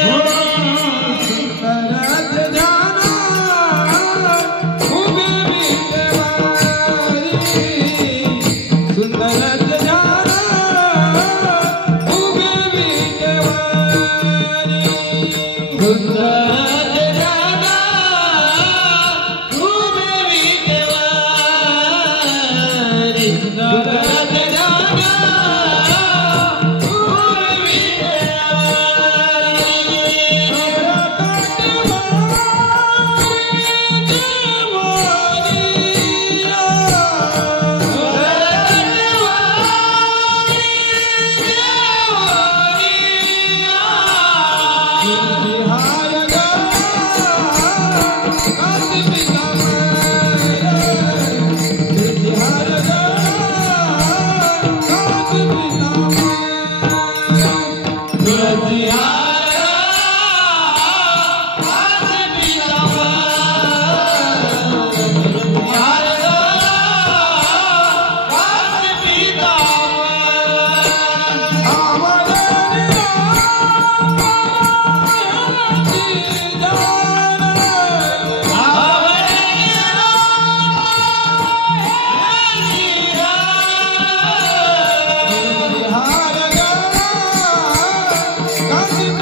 Thank you.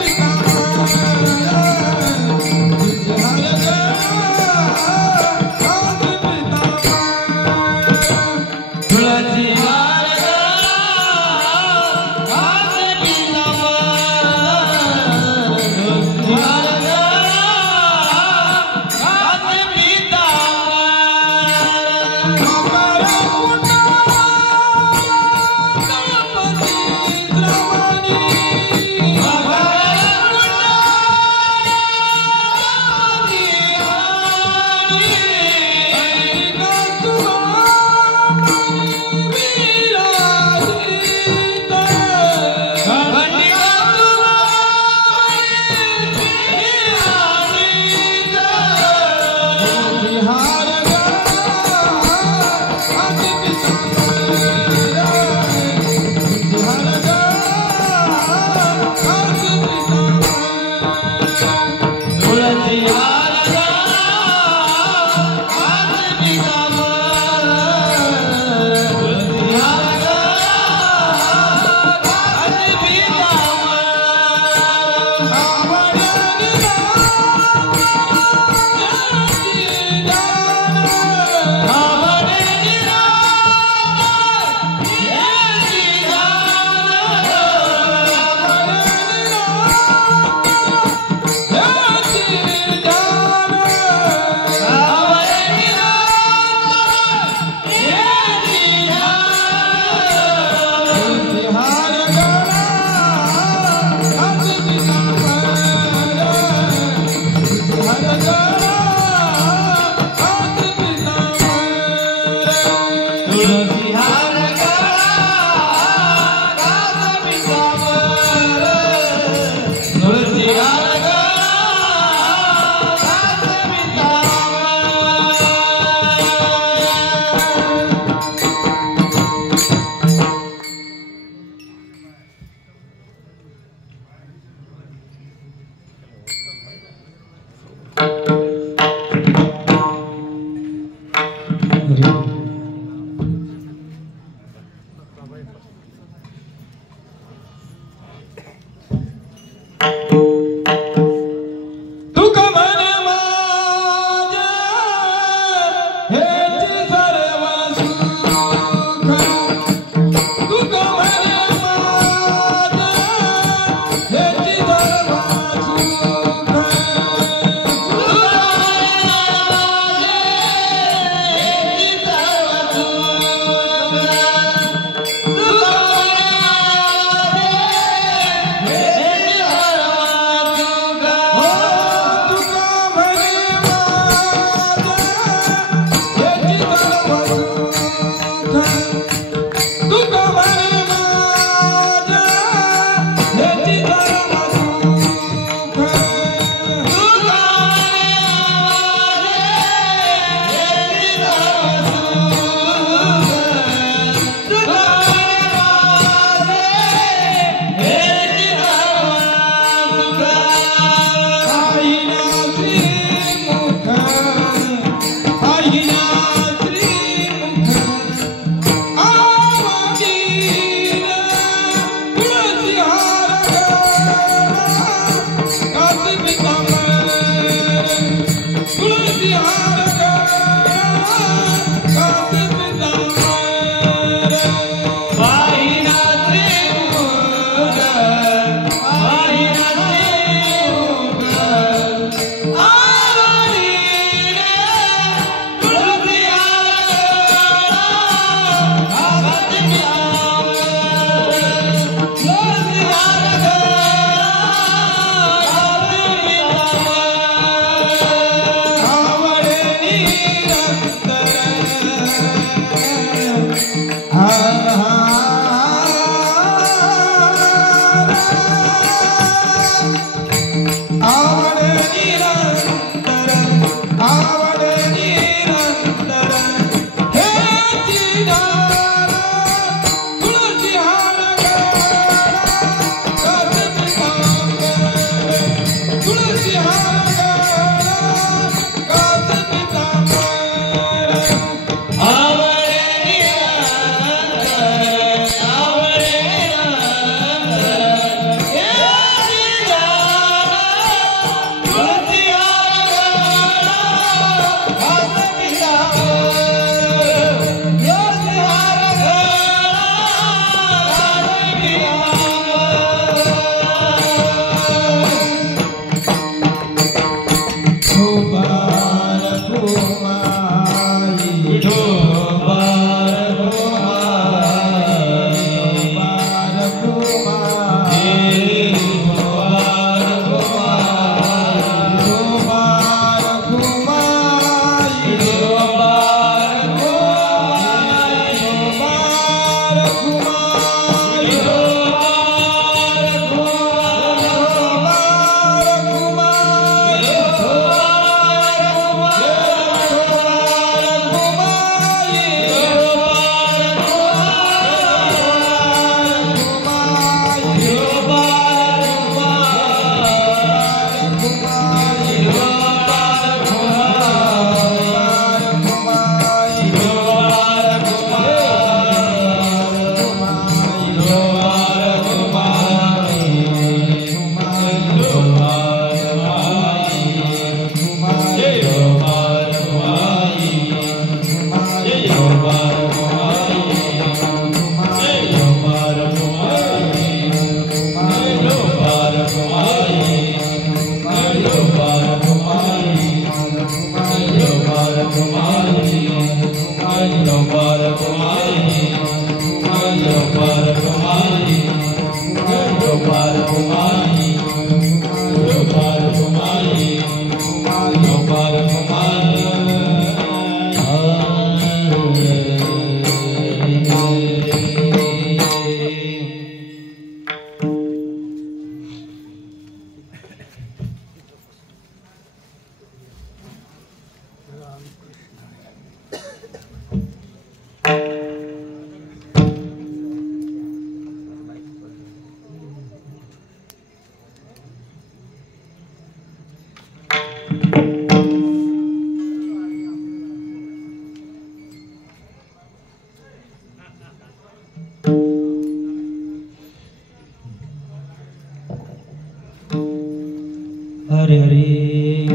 Hare Hare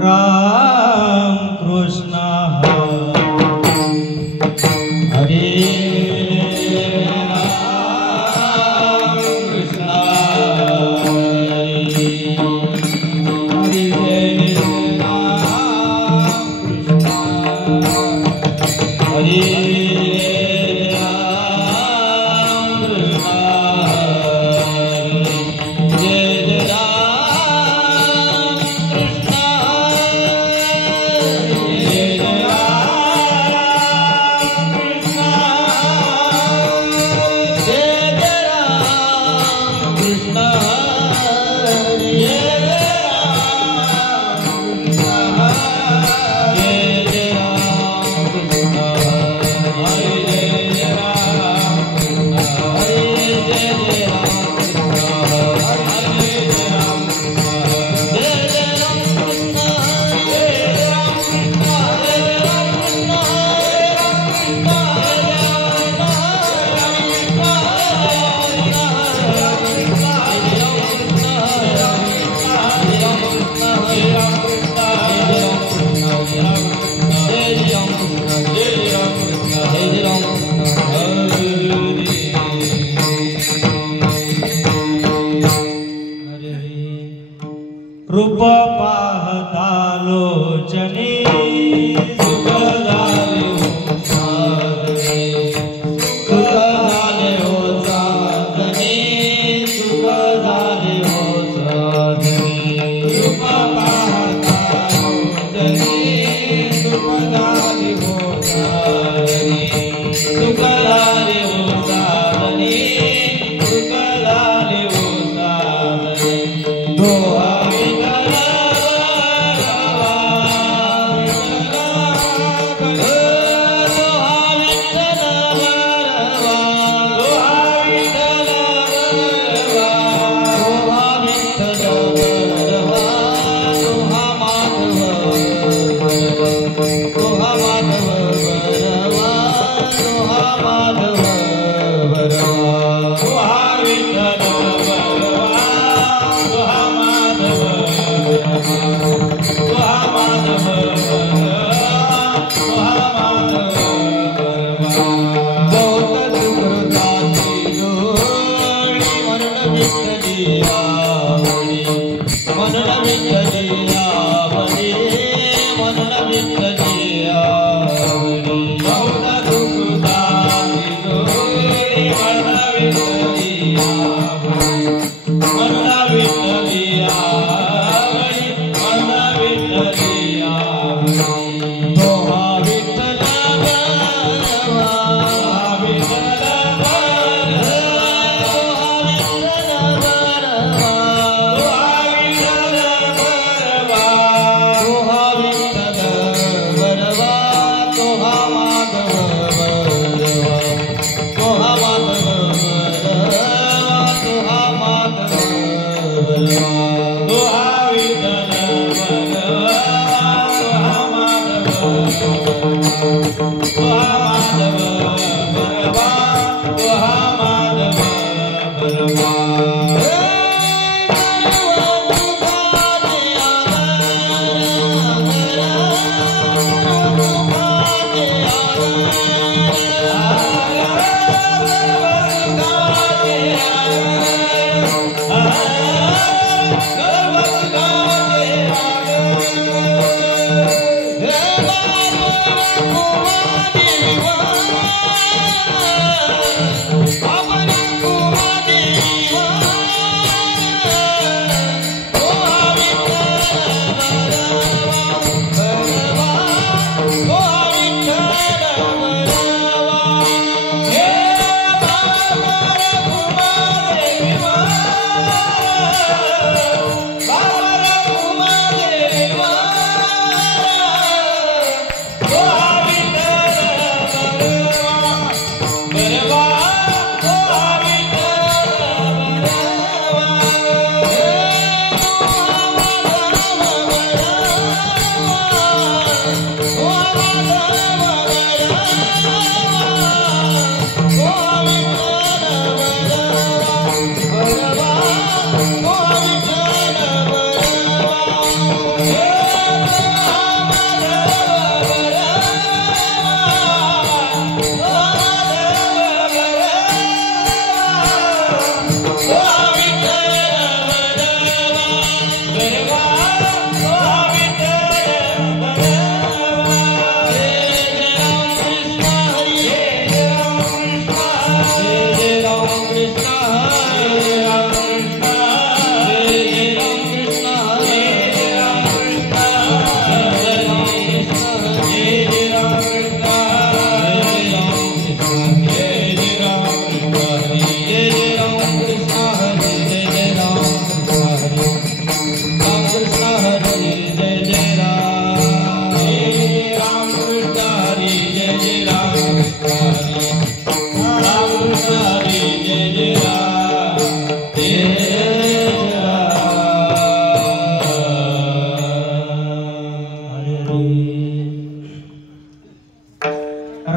Ram Krishna हरे रूप पाहता लोचने सुख झाले हो साधने सुख झाले हो साधने सुख झाले हो साधने रूप पाहता लोचने सुख झाले हो साधने सुख झाले हो साधने सुख झाले हो साधने दोहा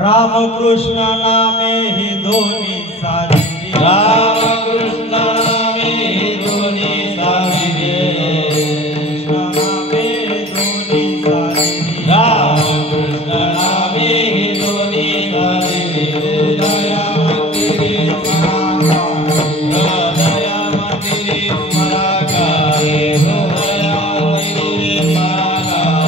रामकृष्ण नामे हे दोन्ही साधिले रामकृष्ण नामे हे दोन्ही साधिले रामकृष्ण नामे हे दोन्ही साधिले दया मंदिरे स्मरा कारे दया मंदिरे स्मरा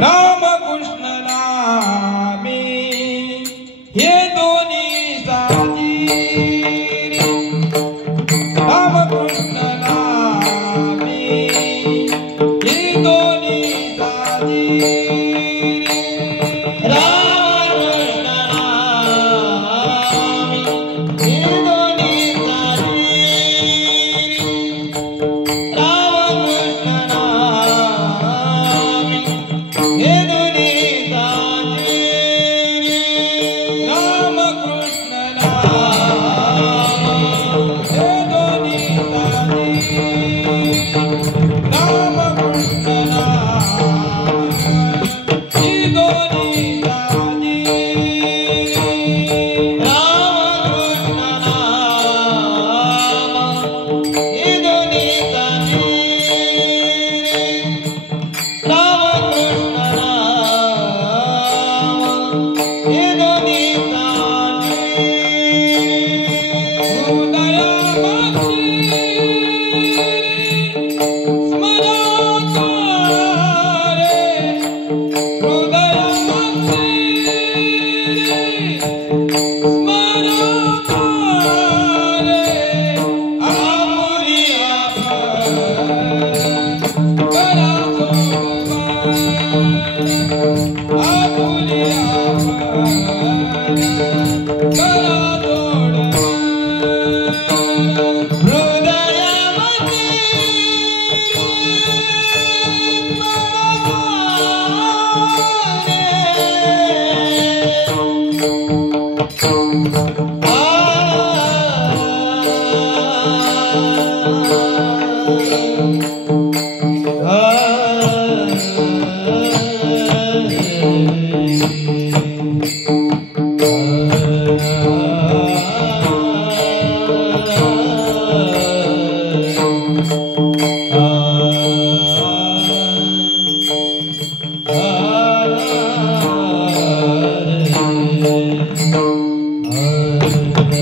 रामकृष्ण नामे हे दोन्ही साधिले रामकृष्ण नामे हे दोन्ही साधिले रामकृष्ण नामे हे दोन्ही साधिले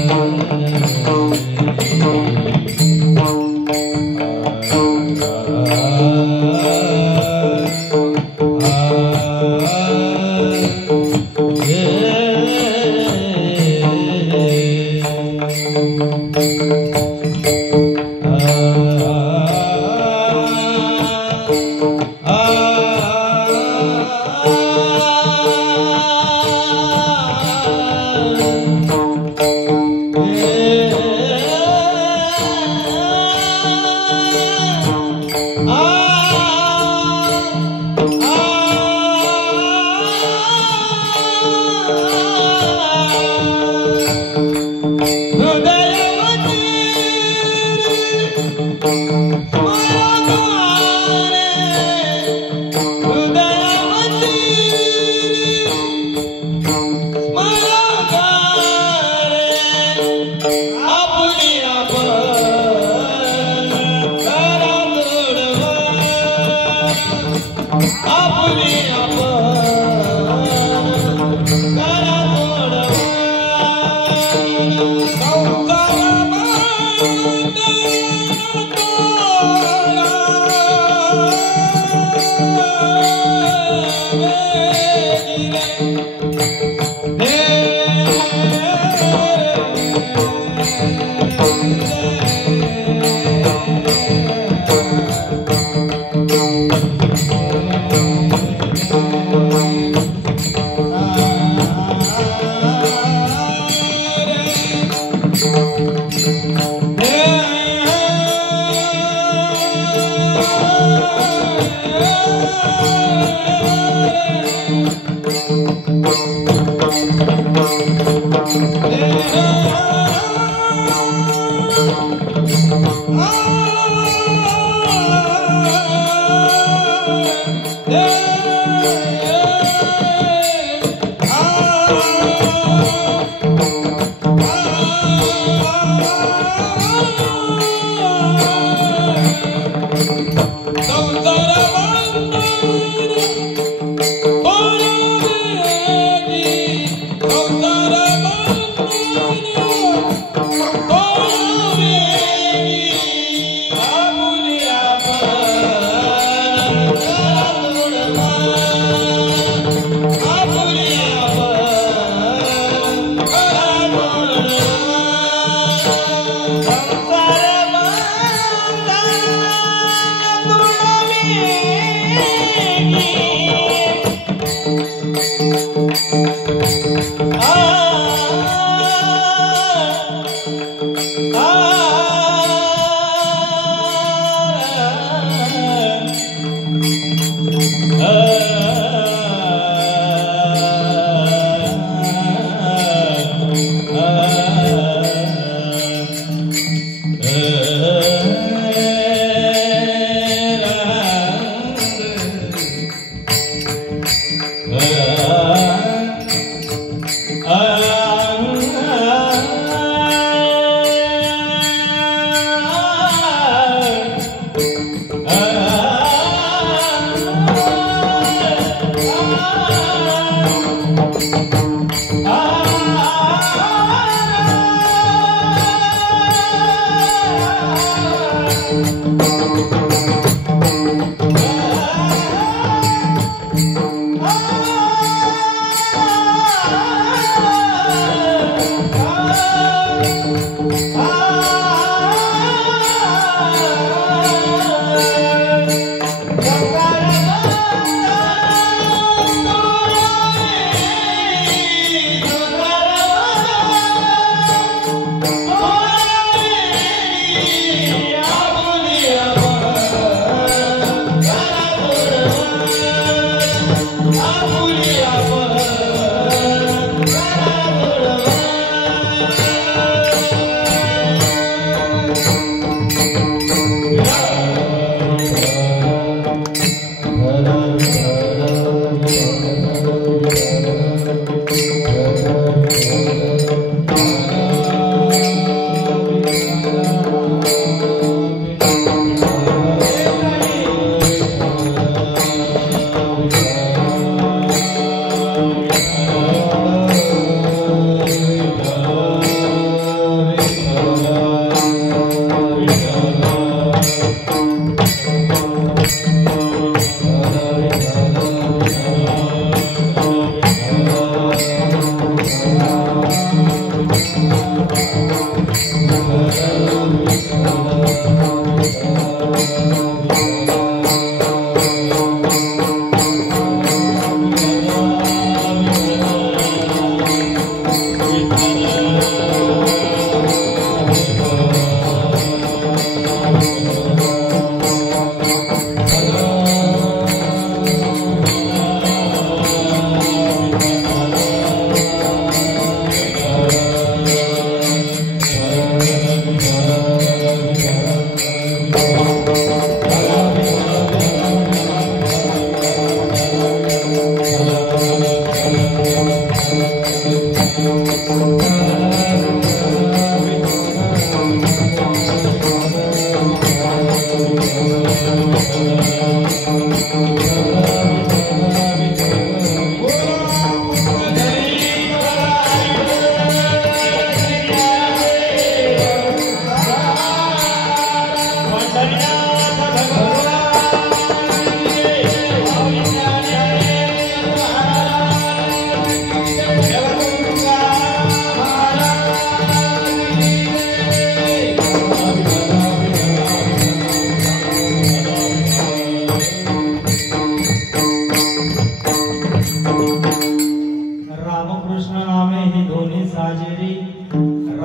Oh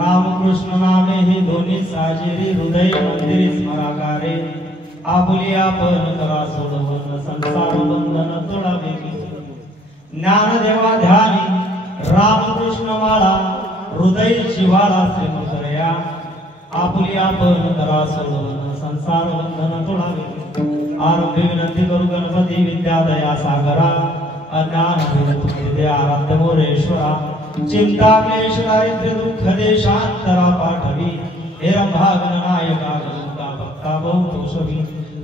रामकृष्ण नामे हे दोन्ही साजेरी हृदय मंदिरी स्मरागारे आपुली आपण करा सोडवून संसार बंधन तोडावे ज्ञानदेवा ध्यानी रामकृष्ण माळा हृदय जिव्हाळा श्रीमकरया आपुली आपण करा सोडवून संसार बंधन तोडावे आरंभी विनंती करू गणपती विद्यादया सागरा अज्ञान विद्ये आराध्य मोरेश्वरा चिंता क्लेश दारिद्र्य दुःख देशांतरा पाठवी हे रंभागणनायका गणुता भक्ता बहुतोषवी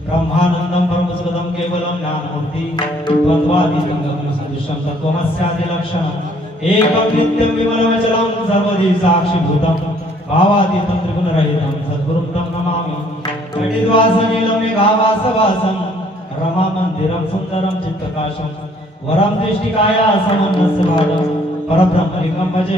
ब्रह्मानंदम परमसुदम केवलम ज्ञानमूर्ती द्वंद्वातीतं गगनसदृशं तत्त्वमस्यादि लक्षणम् एकं नित्यं विमलमचलं सर्वदी साक्षीभूतं भावातीतं त्रिगुणरहितं सद्गुरुं तं नमामि कटिद्वासनीलं मेघावासवासं रमामन्दिरं सुन्दरं चित्प्रकाशं वरं दृष्टिकाया समन्नस्य भागं परब्रह्मलिंगं भजे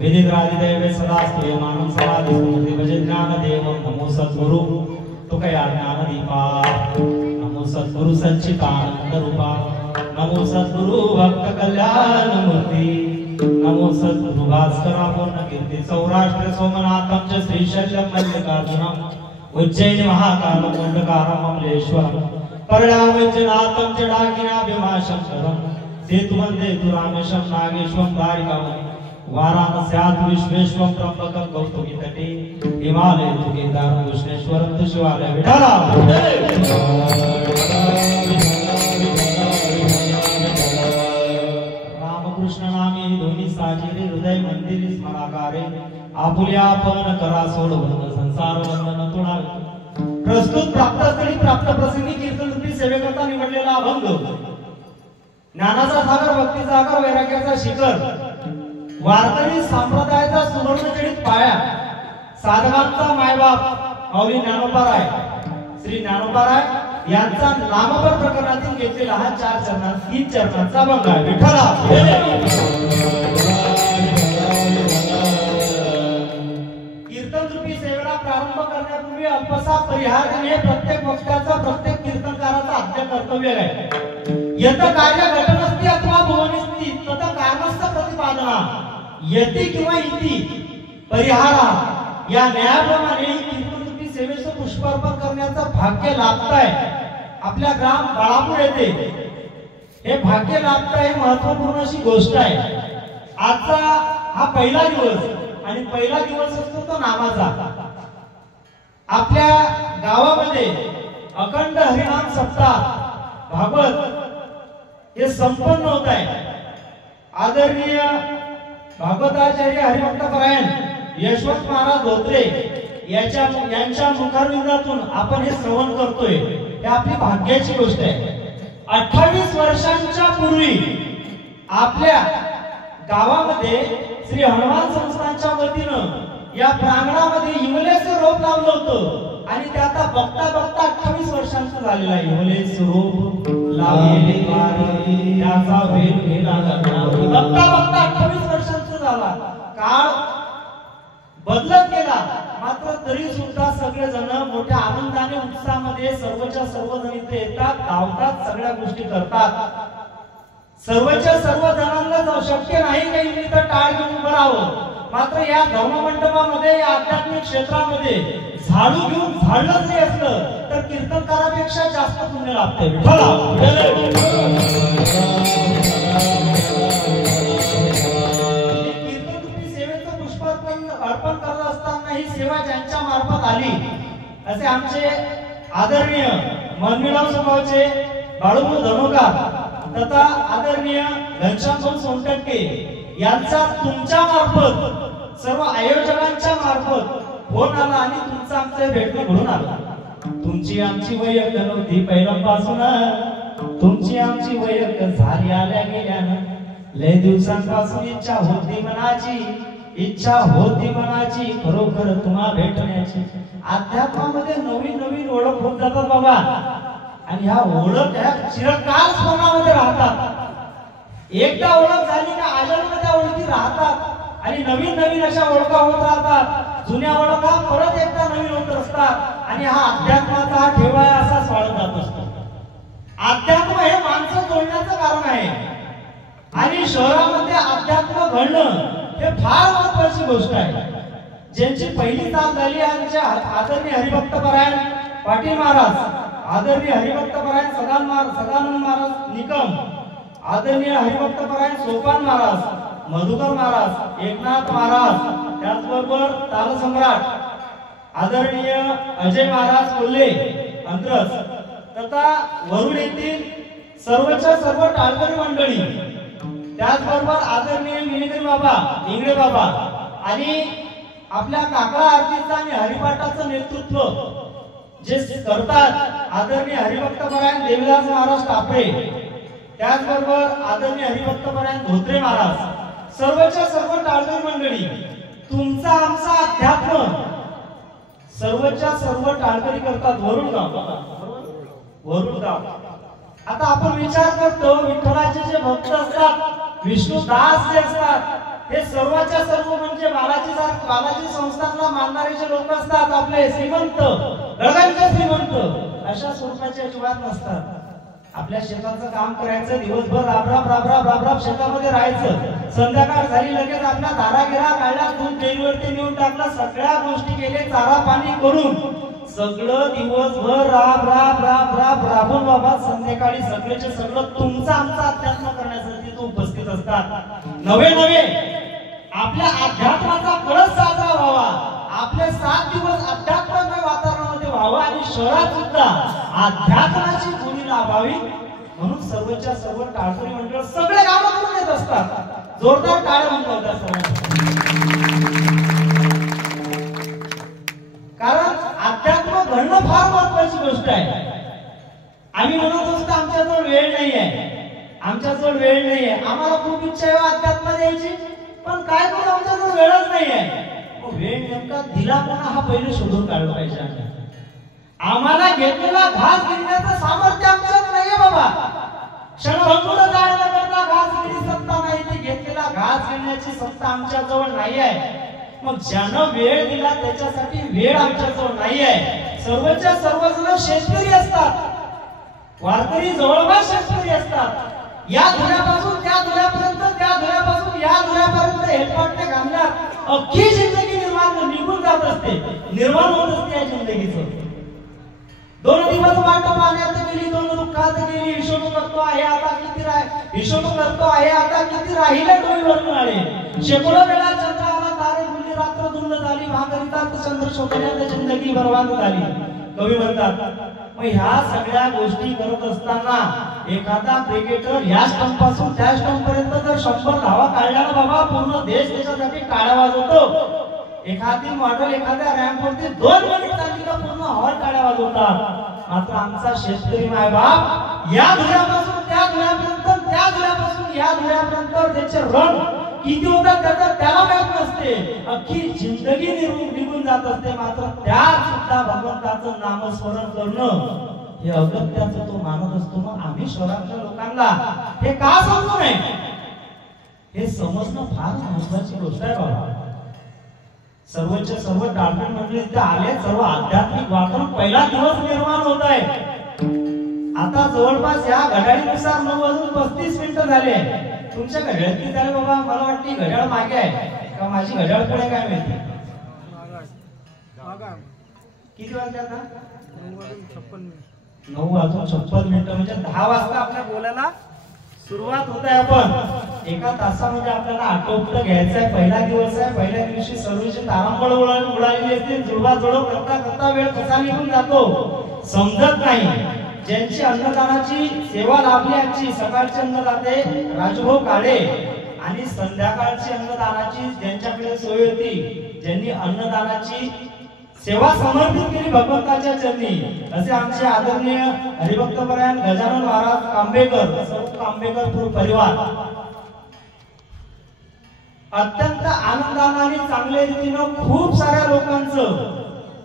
विधिग्रादिदैवे सदास्तु यमानं समाधिस्तु भजे ज्ञानदेवं नमो सद्गुरु तुकया ज्ञानदीपा नमो सद्गुरु सच्चिदानंद रूपा नमो सद्गुरु भक्त कल्याण मूर्ति नमो सद्गुरु भास्करा पूर्ण कीर्ति सौराष्ट्र सोमनाथं च श्रीशैल्यं मल्लिकार्जुनम् उज्जैन महाकालं मुंडकारं अमलेश्वरं परडावज्जनाथं च डाकिनाभिमाशंकरं सेतुवन्दे तु रामेशं नागेश्वरं द्वारिकावनं वाराणस्यात् विश्वेश्वरं त्र्यंबकं गौतमी तटे हिमालय तु केदारं विष्णेश्वरं तु शिवालय विठला रामकृष्ण नामे दोन्ही साजेरी हृदय मंदिरी स्मराकारे आपुल्या आपण करा सोडवून संसार बंधन तोडावे प्रस्तुत प्राप्त स्थळी प्राप्त प्रसंगी कीर्तन रूपी सेवेकरता निवडलेला अभंग ज्ञानाचा सागर भक्तीचा सागर वैराग्याचा शिखर वारकरी संप्रदायाचा सुवर्णजडित पाया साधकांचा मायबाप माऊली ज्ञानोबाराय श्री ज्ञानोबाराय यांचा नामपर प्रकरणातून घेतलेला हा 3 चरणांचा अभंग आहे विठ्ठला कीर्तन रूपी सेवेला प्रारंभ करण्यापूर्वी अल्पसा परिहार देणे प्रत्येक वक्त्याचा प्रत्येक कीर्तनकाराचा आद्य कर्तव्य आहे यत कार्य घटनस्ती अथवा भुवनिस्ती तत कारणस्थ प्रतिपादना यती किंवा इति परिहारा या न्यायाप्रमाणे कीर्तनरूपी सेवेचं पुष्पार्पण करण्याचं भाग्य लाभताय आपल्या ग्राम बाळापूर येथे हे भाग्य लाभताय महत्त्वपूर्ण अशी गोष्ट आहे आजचा हा पहिला दिवस आणि पहिला दिवस असतो तो नामाचा आपल्या गावामध्ये अखंड हरिनाम सप्ताह भागवत हे संपन्न होत आहे आदरणीय भागवताचार्य हरिभक्तपरायण यशवंत महाराज धोत्रे यांच्या मुखारविंदातून आपण हे श्रवण करतोय हे आपली भाग्याची गोष्ट आहे 28 वर्षांच्या पूर्वी आपल्या गावामध्ये श्री हनुमान संस्थानच्या वतीनं या प्रांगणामध्ये हिमलेचं रोप लावलं होतं आणि ते आता बघता बघता 28 वर्षांचं झालेलं आहे हिमलेचं रोप लावले त्याचा वेल गेला बघता बघता 28 वर्षांचा झाला काळ बदलत गेला मात्र तरी सुद्धा सगळे जण मोठ्या आनंदाने उत्साहामध्ये सर्वच्या सर्व जण इथे येतात, धावतात, सगळ्या गोष्टी करतात. सर्वच्या सर्व जणांना शक्य नाही काही इथं टाळ घेऊन उभं राहावं. मात्र या धर्ममंडपामध्ये, या आध्यात्मिक क्षेत्रामध्ये झाडू घेऊन झाडलं जरी असलं तर कीर्तनकारापेक्षा जास्त पुण्य लाभते. कीर्तनरूपी सेवेचं पुष्पार्पण करत असताना ही सेवा ज्यांच्या मार्फत आली असे आमचे आदरणीय मनमिळाव स्वभावचे बाळूभाऊ धनोकर तथा आदरणीय घनश्याम सोनटक्के यांचा तुमच्या मार्फत, सर्व आयोजकांच्या मार्फत फोन आला आणि तुमचा आमच्या भेटणं घडून आला. तुमची आमची वैयक्त नव्हती पहिल्यापासून, तुमची आमची वैयक्त झाली आल्या गेल्यानं. लय दिवसांपासून इच्छा होती मनाची खरोखर तुम्हा भेटण्याची. अध्यात्मामध्ये नवीन नवीन ओळख होत जातात बाबा, आणि ह्या ओळख ह्या चिरकाल स्मरणामध्ये राहतात. एकदा ओळख झाली का आजन्म त्या ओळखी राहतात आणि नवीन नवीन अशा ओळखा होत राहतात. जुन्या ओळखा परत एकदा नवीन होत असतात आणि हा अध्यात्माचा ठेवा असाच वाढत जात असतो. अध्यात्म हे माणसं जोडण्याचं कारण आहे आणि शहरामध्ये अध्यात्म घडणं हे फार महत्वाची गोष्ट आहे. ज्यांची पहिली चाल झाली आमच्या आदरणीय हरिभक्त परायण पाटील महाराज, आदरणीय हरिभक्त परायण सदानंद महाराज निकम, आदरणीय हरिभक्त परायण सोपान महाराज, मधुकर महाराज, एकनाथ महाराज, त्याचबरोबर तालसम्राट आदरणीय अजय महाराज कोल्हे अंतरस तथा वरुड येथील सर्वच्या सर्व टाळकरी मंडळी, त्याचबरोबर आदरणीय मिनित्री बाबा इंगळे बाबा आणि आपल्या काकडा आरतीचं आणि हरिपाठाचं नेतृत्व जे करतात आदरणीय हरिभक्त परायण देवीदास महाराज टापरे, त्याचबरोबर आदरणीय हरिभक्त परायण धोत्रे महाराज, सर्वच्या सर्व टाळकरी मंडळी, तुमचा आमचा अध्यात्म सर्वच्या सर्व टाळकरी करतात. वरुड गाव. आता आपण विचार करतो विठ्ठलाचे जे भक्त असतात, विष्णुदास जे असतात, हे सर्वच्या सर्व म्हणजे बालाजी संस्थानला मानणारे जे लोक असतात, आपले श्रीमंत, गगनचे श्रीमंत, अशा स्वरूपाचे अजिबात नसतात. आपल्या शेताचं काम करायचं, दिवसभर राबराब शेतामध्ये राहायचं, संध्याकाळ झाली लगेच आपल्या धारागिरा काढला, दूध डेअरीवरती नेऊन टाकला, सगळ्या गोष्टी केले, चारा पाणी करून सगळं दिवसभर राबून बाबा संध्याकाळी सगळेचे सगळं तुमचा आमचा अध्यात्म करण्यासाठी तो उपस्थित असतात. नवे आपल्या अध्यात्माचा कळस साजरा व्हावा, आपले 7 दिवस अध्यात्ममय वातावरणामध्ये व्हावं आणि शहरात सुद्धा अध्यात्माची गुणी लाभावी म्हणून सर्वच्या सर्व टाळकरी मंडळ सगळे कामं करून येत असतात. जोरदार टाळ्या म्हणतो कारण अध्यात्म घडणं फार महत्वाची गोष्ट आहे. आम्ही म्हणत असतो आमच्याजवळ वेळ नाही आहे, आम्हाला खूप इच्छा आहे अध्यात्म द्यायची, पण काय करू आमच्याजवळ वेळच नाही आहे. वेळ नेमका दिला कोणा हा पहिले शोधून काढलं पाहिजे. आम्हाला घेतलेला घास गिळण्याचं सामर्थ्य आमच्यात नाहीये बाबा. क्षणभंगुर जाण्याकरता घास गिळण्याची सत्ता नाही, ती घेतलेला घास गिळण्याची सत्ता आमच्याजवळ नाही आहे. मग ज्यानं वेळ दिला त्याच्यासाठी वेळ आमच्याजवळ नाही आहे. सर्वच्या सर्वजण शेतकरी असतात, वारकरी जवळपास शेतकरी असतात. या धुऱ्यापासून त्या धुऱ्यापर्यंत, त्या धुऱ्यापासून या धुऱ्यापर्यंत हेलपाटे घालण्यात अख्खी जिंदगी निघून जात असते, निर्माण होत असते या जिंदगीचं. 2 दिवस वाट पाण्यात गेली, 2 दुःखात गेली, हिशोब करतो आहे आता किती राहिले डोळीवरून आले. शेकडो वेळा चंद्राला तारे फुलली, रात्र धुंद झाली, भागरितात चंद्र शोधण्यात जिंदगी बर्बाद झाली, कवी म्हणतात. मग ह्या सगळ्या गोष्टी करत असताना एखादा क्रिकेटर या स्टंप पासून त्या स्टंप पर्यंत जर 100 धावा काढल्या ना बाबा, पूर्ण देश त्याच्यासाठी टाळ्या वाजवतो. एखादी मॉडेल एखाद्या रॅम्प वरती 2 मिनिट चालली का पूर्ण हॉल टाळ्या वाजवतात. मात्र आमचा शेतकरी मायबाप या धुऱ्यापासून त्या धुऱ्यापर्यंत, त्या धुऱ्यापासून या धुऱ्यापर्यंत त्याचे रन किती होतात त्याला माहित नसते. अख्खी जिंदगी निघून जात असते, मात्र त्या सुद्धा भगवंताचं नामस्मरण करणं हे अगत्याचं तो मानत असतो. मग आम्ही शहरातल्या लोकांना हे का समजू नये, हे समजणं फार महत्वाची गोष्ट आहे बाबा. सर्वच्या सर्व टार्गेट मंडळी इथे आले, सर्व आध्यात्मिक वातावरण पहिला दिवस निर्माण होत आहे. आता जवळपास या घड्याळीनुसार 9:35 झाले. तुमच्या घड्याळ किती झाले बाबा? मला वाटते घड्याळ मागे आहे का माझी घड्याळ पुढे काय माहिती? किती वाजले आता? 9:56 म्हणजे 10 वाजता आपल्या बोलायला सुरुवात होत आहे. आपण एका तासामध्ये आपल्याला आटोपलं घ्यायचं आहे. पहिला दिवस आहे. पहिल्या दिवशी सर्वची तारांबळ उडालेली असते. जुळवाजुळव करता करता वेळ कसा निघून जातो समजत नाही. ज्यांची अन्नदानाची सेवा लाभली आजची, सकाळचे अन्नदाते राजभाऊ काळे आणि संध्याकाळची अन्नदानाची ज्यांच्याकडे सोय होती, ज्यांनी अन्नदानाची सेवा समर्पित केली भगवंताच्या चरणी, असे आमचे आदरणीय हरिभक्तपरायण गजानन महाराज कांबेकर, सर्व कांबेकर परिवार अत्यंत आनंदाने आणि चांगल्या रीतीनं खूप साऱ्या लोकांचं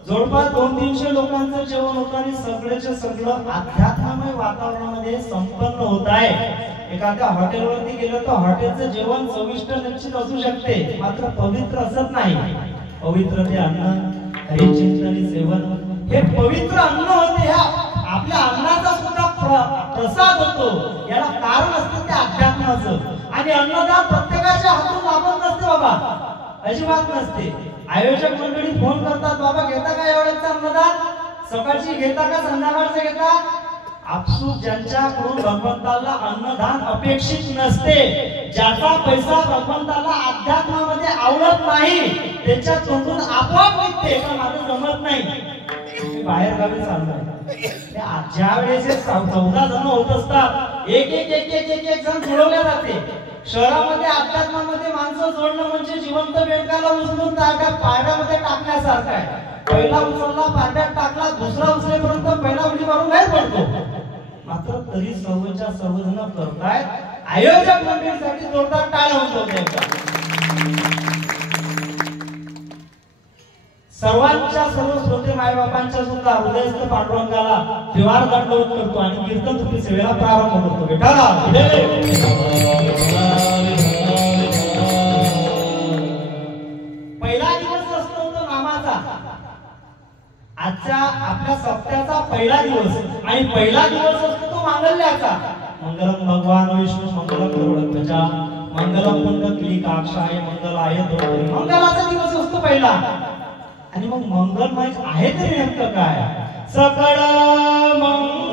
जवळपास 200-300 लोकांचं जेवण होतं आणि सगळेचे सगळं अध्यात्ममय वातावरणामध्ये संपन्न होत आहे. एखाद्या हॉटेलवरती गेलो तर हॉटेलचं जेवण चविष्ट निश्चित असू शकते, मात्र पवित्र असत नाही. पवित्र ते अन्न, हरिचिंतन सेवन हे पवित्र अन्न होते. ह्या आपल्या अन्नाचा सुद्धा प्रसाद होतो. याला कारण असतं ते अध्यात्माचं. आणि अन्नदान प्रत्येकाच्या हातून लाभत नसते बाबा, अजिबात नसते. आयोजक मंडळी फोन करतात, बाबा घेता का एवढ्याचं अन्नदान? सकाळची घेता का संध्याकाळचं घेता? आपसूक ज्यांच्याकडून भगवंताला अन्नदान अपेक्षित नसते, ज्याचा पैसा भगवंताला अध्यात्मामध्ये आवडत नाही, त्यांच्या तोंडून आपोआप निघते का माझं जमत नाही, मी बाहेर गावी चाललोय. ज्या वेळेस 14 जण होत असतात, एक जण जुळवल्या जाते. शहरामध्ये अध्यात्मामध्ये माणसं जोडणं म्हणजे जिवंत बेडकाला उचलून पारड्यामध्ये टाकण्यासारखं आहे. पहिला उचलला पारड्यात टाकला, दुसरा उचलेपर्यंत पहिला उडी मारून बाहेर पडतो. मात्र तरी सर्वच्या सर्वजण करतायत. आयोजक मंडळीसाठी जोरदार टाळ्या होतात. सर्वांच्या सर्व श्रोते मायबापांच्या सुद्धा हृदयस्थ पांडुरंगाला द्वार दंडवत करतो आणि कीर्तन तुमची सेवेला प्रारंभ करतो. विठ्ठला पहिला दिवस असतो तो नामाचा. आजच्या आपल्या सप्त्याचा पहिला दिवस आणि पहिला दिवस असतो तो मांगल्याचा. मंगलम भगवान विष्णू मंगलम गरुडध्वजा मंगलम पुंडलीकाक्षाय मंगलाय द्रौपदी. मंगलाचा दिवस असतो पहिला. आणि मग मंगलमय आहे तरी नेमकं काय? सकळ मंगळ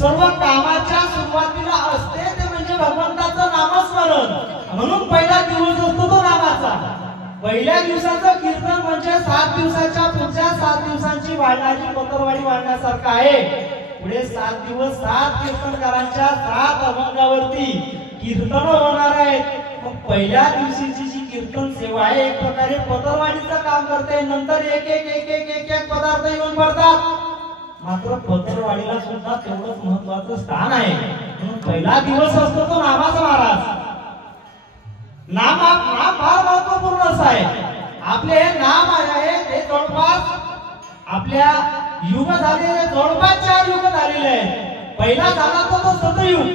सर्व कामाच्या सुरुवातीला असते ते म्हणजे भगवंताचं नामस्मरण. म्हणून पहिला दिवस असतो तो नामाचा. पहिल्या दिवसाचं कीर्तन म्हणजे 7 दिवसाच्या पुढच्या 7 दिवसांची वाढणारी पत्रवाढी वाढण्यासारखं आहे. पुढे 7 दिवस 7 कीर्तनकारांच्या 7 अभंगावरती कीर्तन होणार आहेत. मग पहिल्या दिवशीची जी कीर्तन कीर्तन सेवा आहे एक प्रकारे पदरवाढीचं काम करते. नंतर एक एक एक एक एक एक पदार्थ येऊन पडतात. मात्र पदरवाढीला सुद्धा तेवढंच महत्वाचं स्थान आहे. म्हणून पहिला दिवस असतो तो नामाचा महाराज. नाम फार महत्वपूर्ण असं आहे. आपले हे नाम आहे ते जवळपास आपल्या युग झालेले जवळपास 4 युग झालेले आहेत. पहिला झाला तो सतयुग,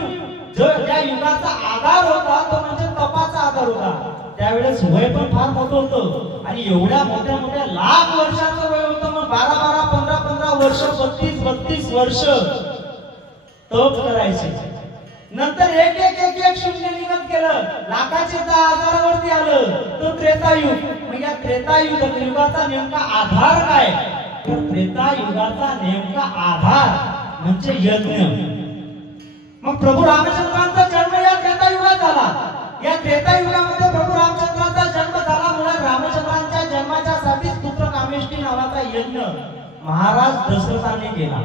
जो त्या युगाचा आधार होता तो म्हणजे तपाचा आधार होता. त्यावेळेस वय पण फार मोठं होतं आणि एवढ्या मोठ्या मोठ्या लाख वर्षाचं वय होतं. मग 12 15 वर्ष 32 वर्ष तप करायचे. नंतर एक एक एक एक शून्य निघत गेलं. लाखाचे 10,000वरती आलं तो त्रेतायुग. मग या त्रेतायुगाचा नेमका आधार काय? तर त्रेतायुगाचा नेमका आधार म्हणजे यज्ञ. मग प्रभू रामचंद्रांचा जन्म या त्रेतायुगात झाला. या त्रेतायुगामध्ये प्रभू रामचंद्रांचा जन्म झाला. म्हणून रामचंद्रांच्या जन्माच्या साठी पुत्र कामेष्टी नावाचा यज्ञ महाराज दशरथाने केला.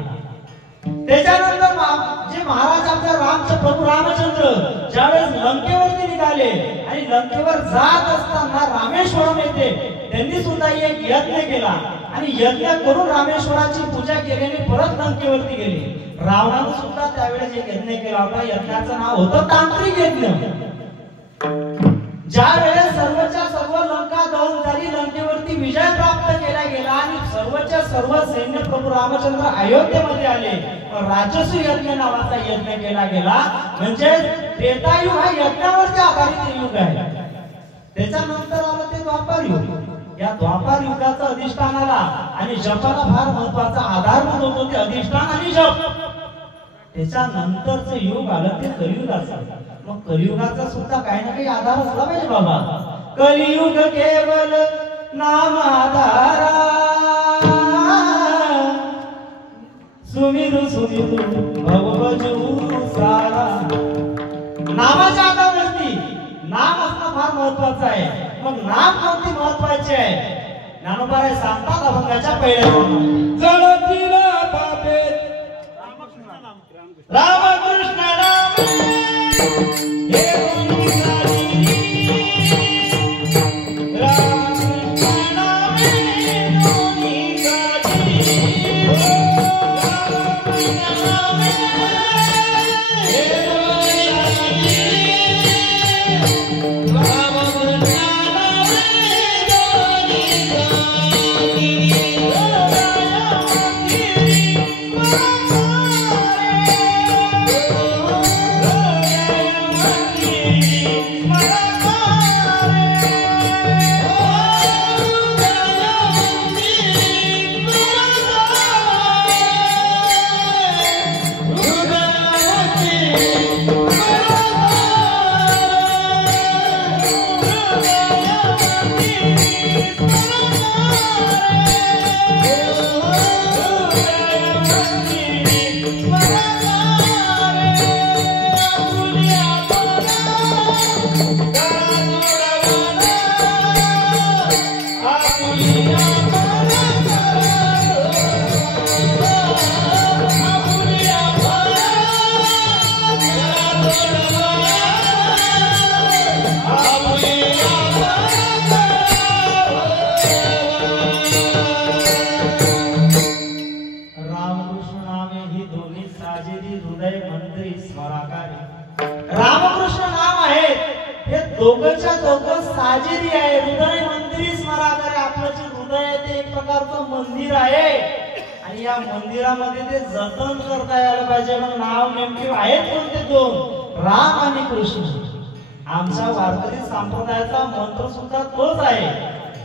त्याच्यानंतर जे महाराज आपल्या प्रभू रामचंद्र ज्यावेळेस लंकेवरती निघाले आणि लंकेवर जात असताना रामेश्वरम येथे त्यांनी सुद्धा एक यज्ञ केला आणि यज्ञ करून रामेश्वराची पूजा केल्याने परत लंकेवरती गेले. रावणाने सुद्धा त्यावेळेस एक यज्ञ केला होता. यज्ञाचं नाव होतं तांत्रिक यज्ञ. ज्या वेळेस सर्वच्या सर्व लंका दहन झाली, लंकेवरती विजय प्राप्त केला गेला आणि सर्वच्या सर्व सैन्य प्रभू रामचंद्र अयोध्येमध्ये आले. राजसू यज्ञ नावाचा यज्ञ केला गेला. म्हणजे त्रेतायुग हा यज्ञावरती आधारित युग आहे. त्याच्यानंतर आलं ते द्वापार युग. या द्वापार युगाचा अधिष्ठान आला आणि जपाला फार महत्वाचा आधारभूत होतो ते अधिष्ठान आणि जप. त्याच्यानंतरचं युग आलं ते कलियुगाचं. मग कलियुगाचा सुद्धा काही ना काही आधार असला पाहिजे बाबा. कलियुग केवल नाम आधारा, सुमिरू भवभजू सारा. नामाच्या आधारावरती नाम असणं फार महत्वाचं आहे. मग नाम कोणती महत्वाचे आहे? ज्ञानोबा सांगतात अभंगाच्या पहिल्या जळतील पापे रामकृष्ण नाम हे साजेरी आहे. हृदय मंदिरी स्मराकारे. आपलं जे हृदय आहे ते एक प्रकारचं मंदिर आहे आणि या मंदिरामध्ये ते जतन करता यायला पाहिजे. मग नाव नेमके आहेत कोणते? 2 राम आणि कृष्ण. आमच्या वारकरी संप्रदायाचा मंत्र सुद्धा तोच आहे.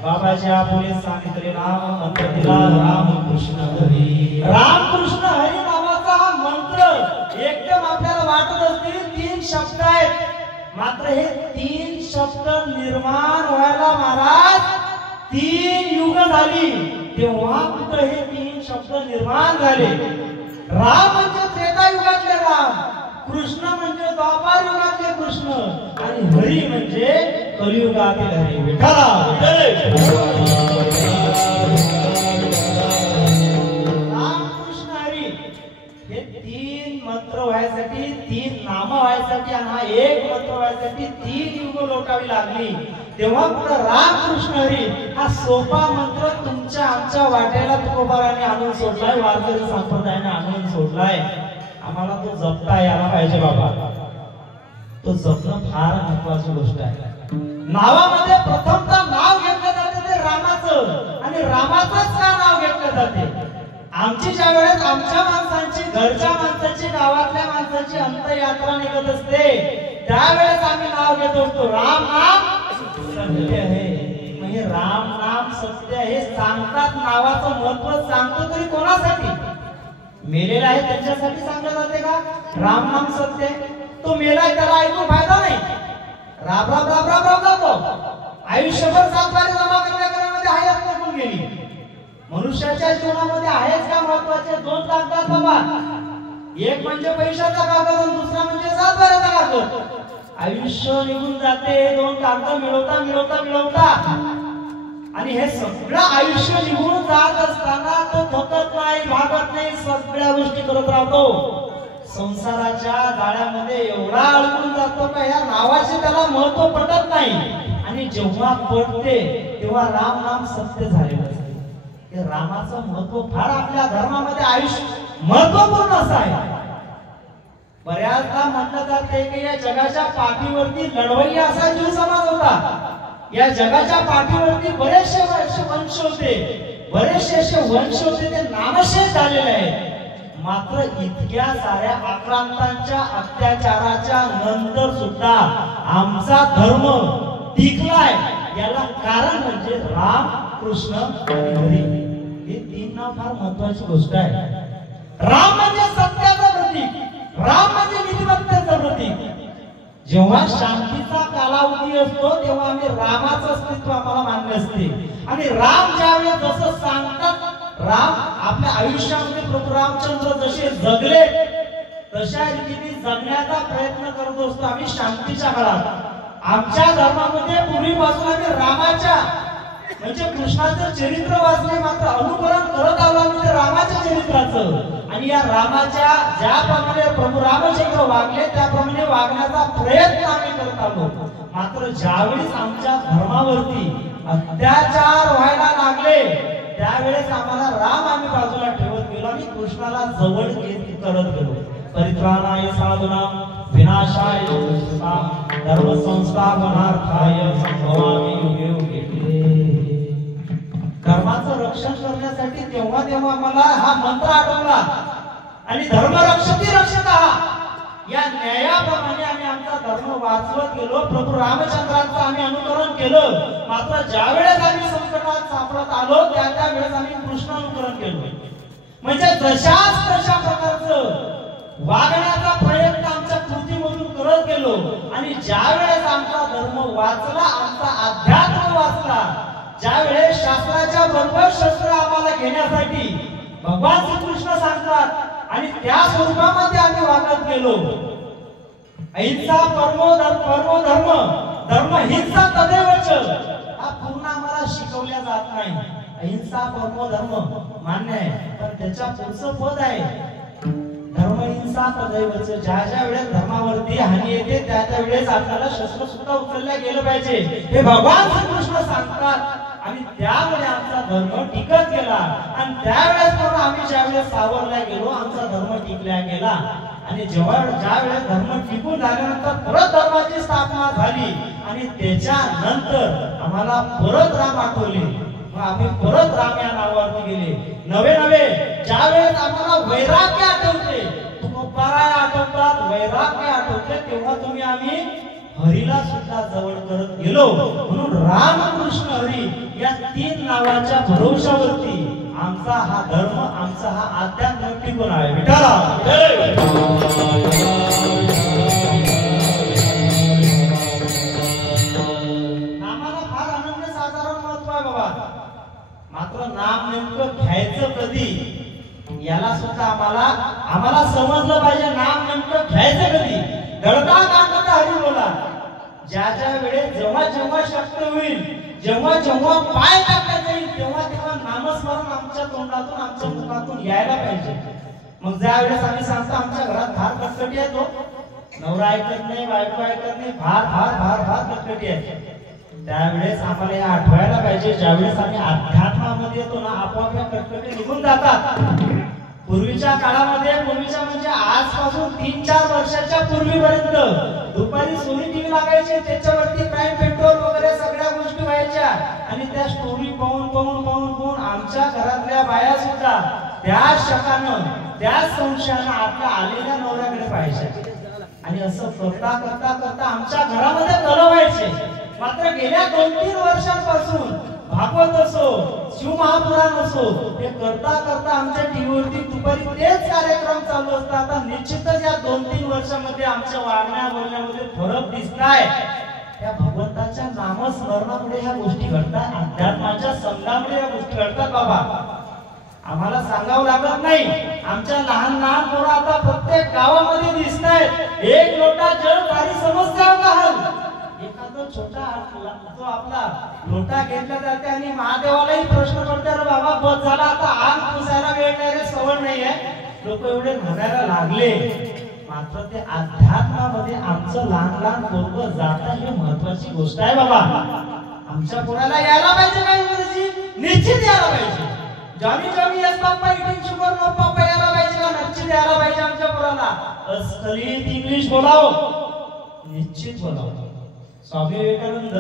बाबाजी आपले सांगितले नाम मंत्र दिला रामकृष्ण हरी. रामकृष्ण हरी नावाचा हा मंत्र एकदम आपल्याला वाटत असतील 3 शब्द आहेत. मात्र हे 3 शब्द निर्माण व्हायला महाराज 3 युग झाली. तेव्हा कुठे हे 3 शब्द निर्माण झाले. राम म्हणजे त्रेतायुगातले राम, कृष्ण म्हणजे द्वापार युगातले कृष्ण आणि हरी म्हणजे कलियुगातील हरी. विठ्ठला राम कृष्ण हरी हे 3 मंत्र व्हायसाठी, 3 नाम व्हायसाठी आणि हा एक मंत्र व्हायसाठी 3 युग लोटावी लागली. तेव्हा कुठं राम कृष्ण हरी हा सोपा मंत्र तुमच्या आमच्या वाट्याला तुकोबाराने आणून सोडलाय, वारकरी संप्रदायाने आणून सोडलाय. आम्हाला तो जपता यायला पाहिजे बाबा. तो जपणं फार महत्वाची गोष्ट आहे. नावामध्ये प्रथमतः नाव घेतलं जाते ते रामाचं, आणि रामाचंच का नाव घेतलं जाते? आमची ज्या वेळेस आमच्या माणसांची, घरच्या माणसाची, गावातल्या माणसाची अंतयात्रा निघत असते त्यावेळेस आम्ही नाव घेत असतो राम नाम सत्य आहे. म्हणजे राम नाम सत्य हे सांगतात, नावाचं महत्व सांगतो तरी कोणासाठी? मेलेला आहे त्यांच्यासाठी सांगलं जाते का राम नाम सत्य? तो मेलाय त्याला ऐकून फायदा नाही. राब राब राब राब राब राब आयुष्यभर सातबारे जमा करण्यामध्ये हयात निघून गेली. मनुष्याच्या जीवनामध्ये आहेच का महत्वाचे दोन कागदात बाबा? एक म्हणजे पैशाचा कागद आणि दुसरा म्हणजे सातबाऱ्याचा कागद. आयुष्य निघून जाते दोन कागद मिळवता मिळवता मिळवता, आणि हे सगळं आयुष्य निघून जात असताना तो थकत नाही, भागत नाही, सगळ्या गोष्टी करत राहतो. संसाराच्या जाळ्यामध्ये एवढा अडकून जातो का या नावाचे त्याला महत्व पटत नाही. आणि जेव्हा पडते तेव्हा राम नाम सत्य झालेलं असते. हे रामाचं महत्व फार आपल्या धर्मामध्ये आयुष्य महत्वपूर्ण असं आहे. बऱ्याचदा म्हटलं जाते की या जगाच्या पाठीवरती लढवय्या असा जीव समाज होता. या जगाच्या पाठीवरती बरेचसे वंश होते, बरेचसे असे वंश होते, ते नामशेष झालेले आहेत. मात्र इतक्या साऱ्या आक्रांतांच्या अत्याचाराच्या नंतर सुद्धा आमचा धर्म टिकलाय. याला कारण म्हणजे राम कृष्ण आणि हरी हे तीन नाव फार महत्वाची गोष्ट आहे. राम म्हणजे सत्याचं प्रतीक, राम म्हणजे नीतिमत्तेचं प्रतीक. जेव्हा शांतीचा कालावधी असतो तेव्हा आम्ही रामाचं अस्तित्व आम्हाला मान्य असते. आणि राम ज्यावेळेस जसं सांगतात, राम आपल्या आयुष्यामध्ये प्रभू रामचंद्र जसे जगले तशा रीतीने जगण्याचा प्रयत्न करत असतो आम्ही शांतीच्या काळात. आमच्या धर्मामध्ये पूर्वीपासून आम्ही रामाच्या म्हणजे कृष्णाचं चरित्र वाचले, मात्र अनुकरण करत आलो आम्ही रामाच्या चरित्राचं. आणि या रामाच्या ज्याप्रमाणे प्रभू रामचंद्र वागले त्याप्रमाणे वागण्याचा प्रयत्न आम्ही करत आलो. मात्र ज्यावेळेस आमच्या धर्मावरती अत्याचार व्हायला लागले त्यावेळेस आम्हाला राम आम्ही बाजूला ठेवत गेलो आणि कृष्णाला जवळ करत गेलो. परित्राणाय साधूनां विनाशाय दुष्कृतां धर्म संस्थापनार्थाय संभवामि युगे युगे. धर्माचं रक्षण करण्यासाठी तेव्हा तेव्हा आम्हाला हा मंत्र आठवला. आणि धर्म रक्षती रक्षता या न्यायाप्रमाणे आम्ही आमचा धर्म वाचवत गेलो. प्रभू रामचंद्रांचं आम्ही अनुकरण केलं. मात्र ज्या वेळेस आम्ही संकटात सापडत आलो त्या वेळेस आम्ही कृष्ण अनुकरण केलं. म्हणजे जशाच तशा प्रकारचं वागण्याचा प्रयत्न आमच्या कृतीमधून करत गेलो. आणि ज्या वेळेस आमचा धर्म वाचला, आमचा अध्यात्म वाचला, ज्या वेळेस शास्त्राच्या बरोबर शस्त्र आम्हाला घेण्यासाठी भगवान श्रीकृष्ण सांगतात आणि त्या स्वरूपामध्ये आम्ही वागत गेलो. अहिंसा परमो धर्म धर्म हिंसा तदेवच हा पूर्ण आम्हाला शिकवल्या जात नाही. अहिंसा परमो धर्म मान्य आहे, पण त्याच्या पुढचं पद आहे धर्म हिंसा तदैवच. ज्या ज्या वेळेस धर्मावरती हानी येते त्या त्या वेळेस आपल्याला शस्त्र सुद्धा उचलल्या गेलं पाहिजे हे भगवान श्रीकृष्ण सांगतात. आणि त्यामुळे आमचा धर्म टिकत गेला. आणि त्यावेळेस पण आम्ही ज्यावेळेस सावरला गेलो आमचा धर्म टिकला गेला. आणि जेव्हा ज्या वेळेस धर्म टिकून झाल्यानंतर परत धर्माची स्थापना झाली आणि त्याच्यानंतर आम्हाला परत राम आठवले. मग आम्ही परत राम या नावावरती गेले. नवे नवे ज्या वेळेस आम्हाला वैराग्य आठवते, तुकोबाराय आठवतात, वैराग्य आठवते, तेव्हा तुम्ही आम्ही हरीला सुद्धा जवळ करत गेलो. म्हणून राम कृष्ण हरी या तीन नावाच्या भरोशावरती आमचा हा धर्म, आमचा हा अध्यात्म टिकून आहे. विठ्ठला नामाला फार अनन्यसाधारण महत्व आहे बाबा. मात्र नाम नेमकं घ्यायचं कधी याला सुद्धा आम्हाला समजलं पाहिजे. नाम नेमकं घ्यायचं कधी? घडता कांडता हरी बोला. ज्या ज्या वेळेस जेव्हा जेव्हा शक्य होईल, जेव्हा जेव्हा पाय टाकत जाईल तेव्हा तेव्हा नामस्मरण आमच्या तोंडातून आमच्या मुखातून यायला पाहिजे. मग ज्या वेळेस आम्ही सांगतो आमच्या घरात फार कटकटी आहे, तो नवरा ऐकत नाही, बायको ऐकत नाही, फार फार फार फार कटकटी आहे. त्यावेळेस आम्हाला हे आठवायला पाहिजे, ज्यावेळेस आम्ही अध्यात्मामध्ये येतो ना, आपोआप या कटकटी निघून जातात. पूर्वीच्या काळामध्ये, पूर्वीच्या म्हणजे आजपासून 3-4 वर्षाच्या पूर्वीपर्यंत दुपारी सोनी टीव्ही लागायची, त्याच्यावरती क्राईम पेट्रोल वगैरे सगळ्या गोष्टी व्हायच्या. आणि त्या स्टोरी पाहून आमच्या घरातल्या बाया सुद्धा त्या शकानं, त्या संशयानं आपल्या आलेल्या नवऱ्याकडे पाहायच्या. आणि असं करता करता करता आमच्या घरामध्ये कलह व्हायचे. मात्र गेल्या 2-3 वर्षांपासून भागवत असो, शिवमहापुराण असो, हे करता करता आमच्या टीव्हीवरती दुपारी तेच कार्यक्रम चालू असतात. आता निश्चितच या 2-3 वर्षांमध्ये आमच्या वागण्या बोलण्यामध्ये फरक दिसताय. त्या भगवंताच्या नामस्मरणामुळे ह्या गोष्टी घडतात, अध्यात्माच्या संघामुळे या गोष्टी घडतात. बाबा आम्हाला सांगावं लागत नाही, आमच्या लहान लहान पोरं आता प्रत्येक गावामध्ये दिसत आहेत. एक लोटा जल सारी समस्या का हल. एखादा छोटा जो आपला लोटा घेतला जाते आणि महादेवालाही प्रश्न पडते, रे बाबा बस झाला, आता आग पुसायला वेळ नाही रे, सवय नाहीये. लोक एवढे म्हणायला लागले. मात्र ते अध्यात्मामध्ये आमचं लहान लहान पोरं जाता ही महत्वाची गोष्ट आहे. बाबा आमच्या पोराला यायला पाहिजे, काही निश्चित यायला पाहिजे. Johnny yes papa eating sugar no papa यायला पाहिजे का, निश्चित यायला पाहिजे आमच्या पोराला. अस्खलित इंग्लिश बोलाव, निश्चित बोलाव. स्वामी विवेकानंद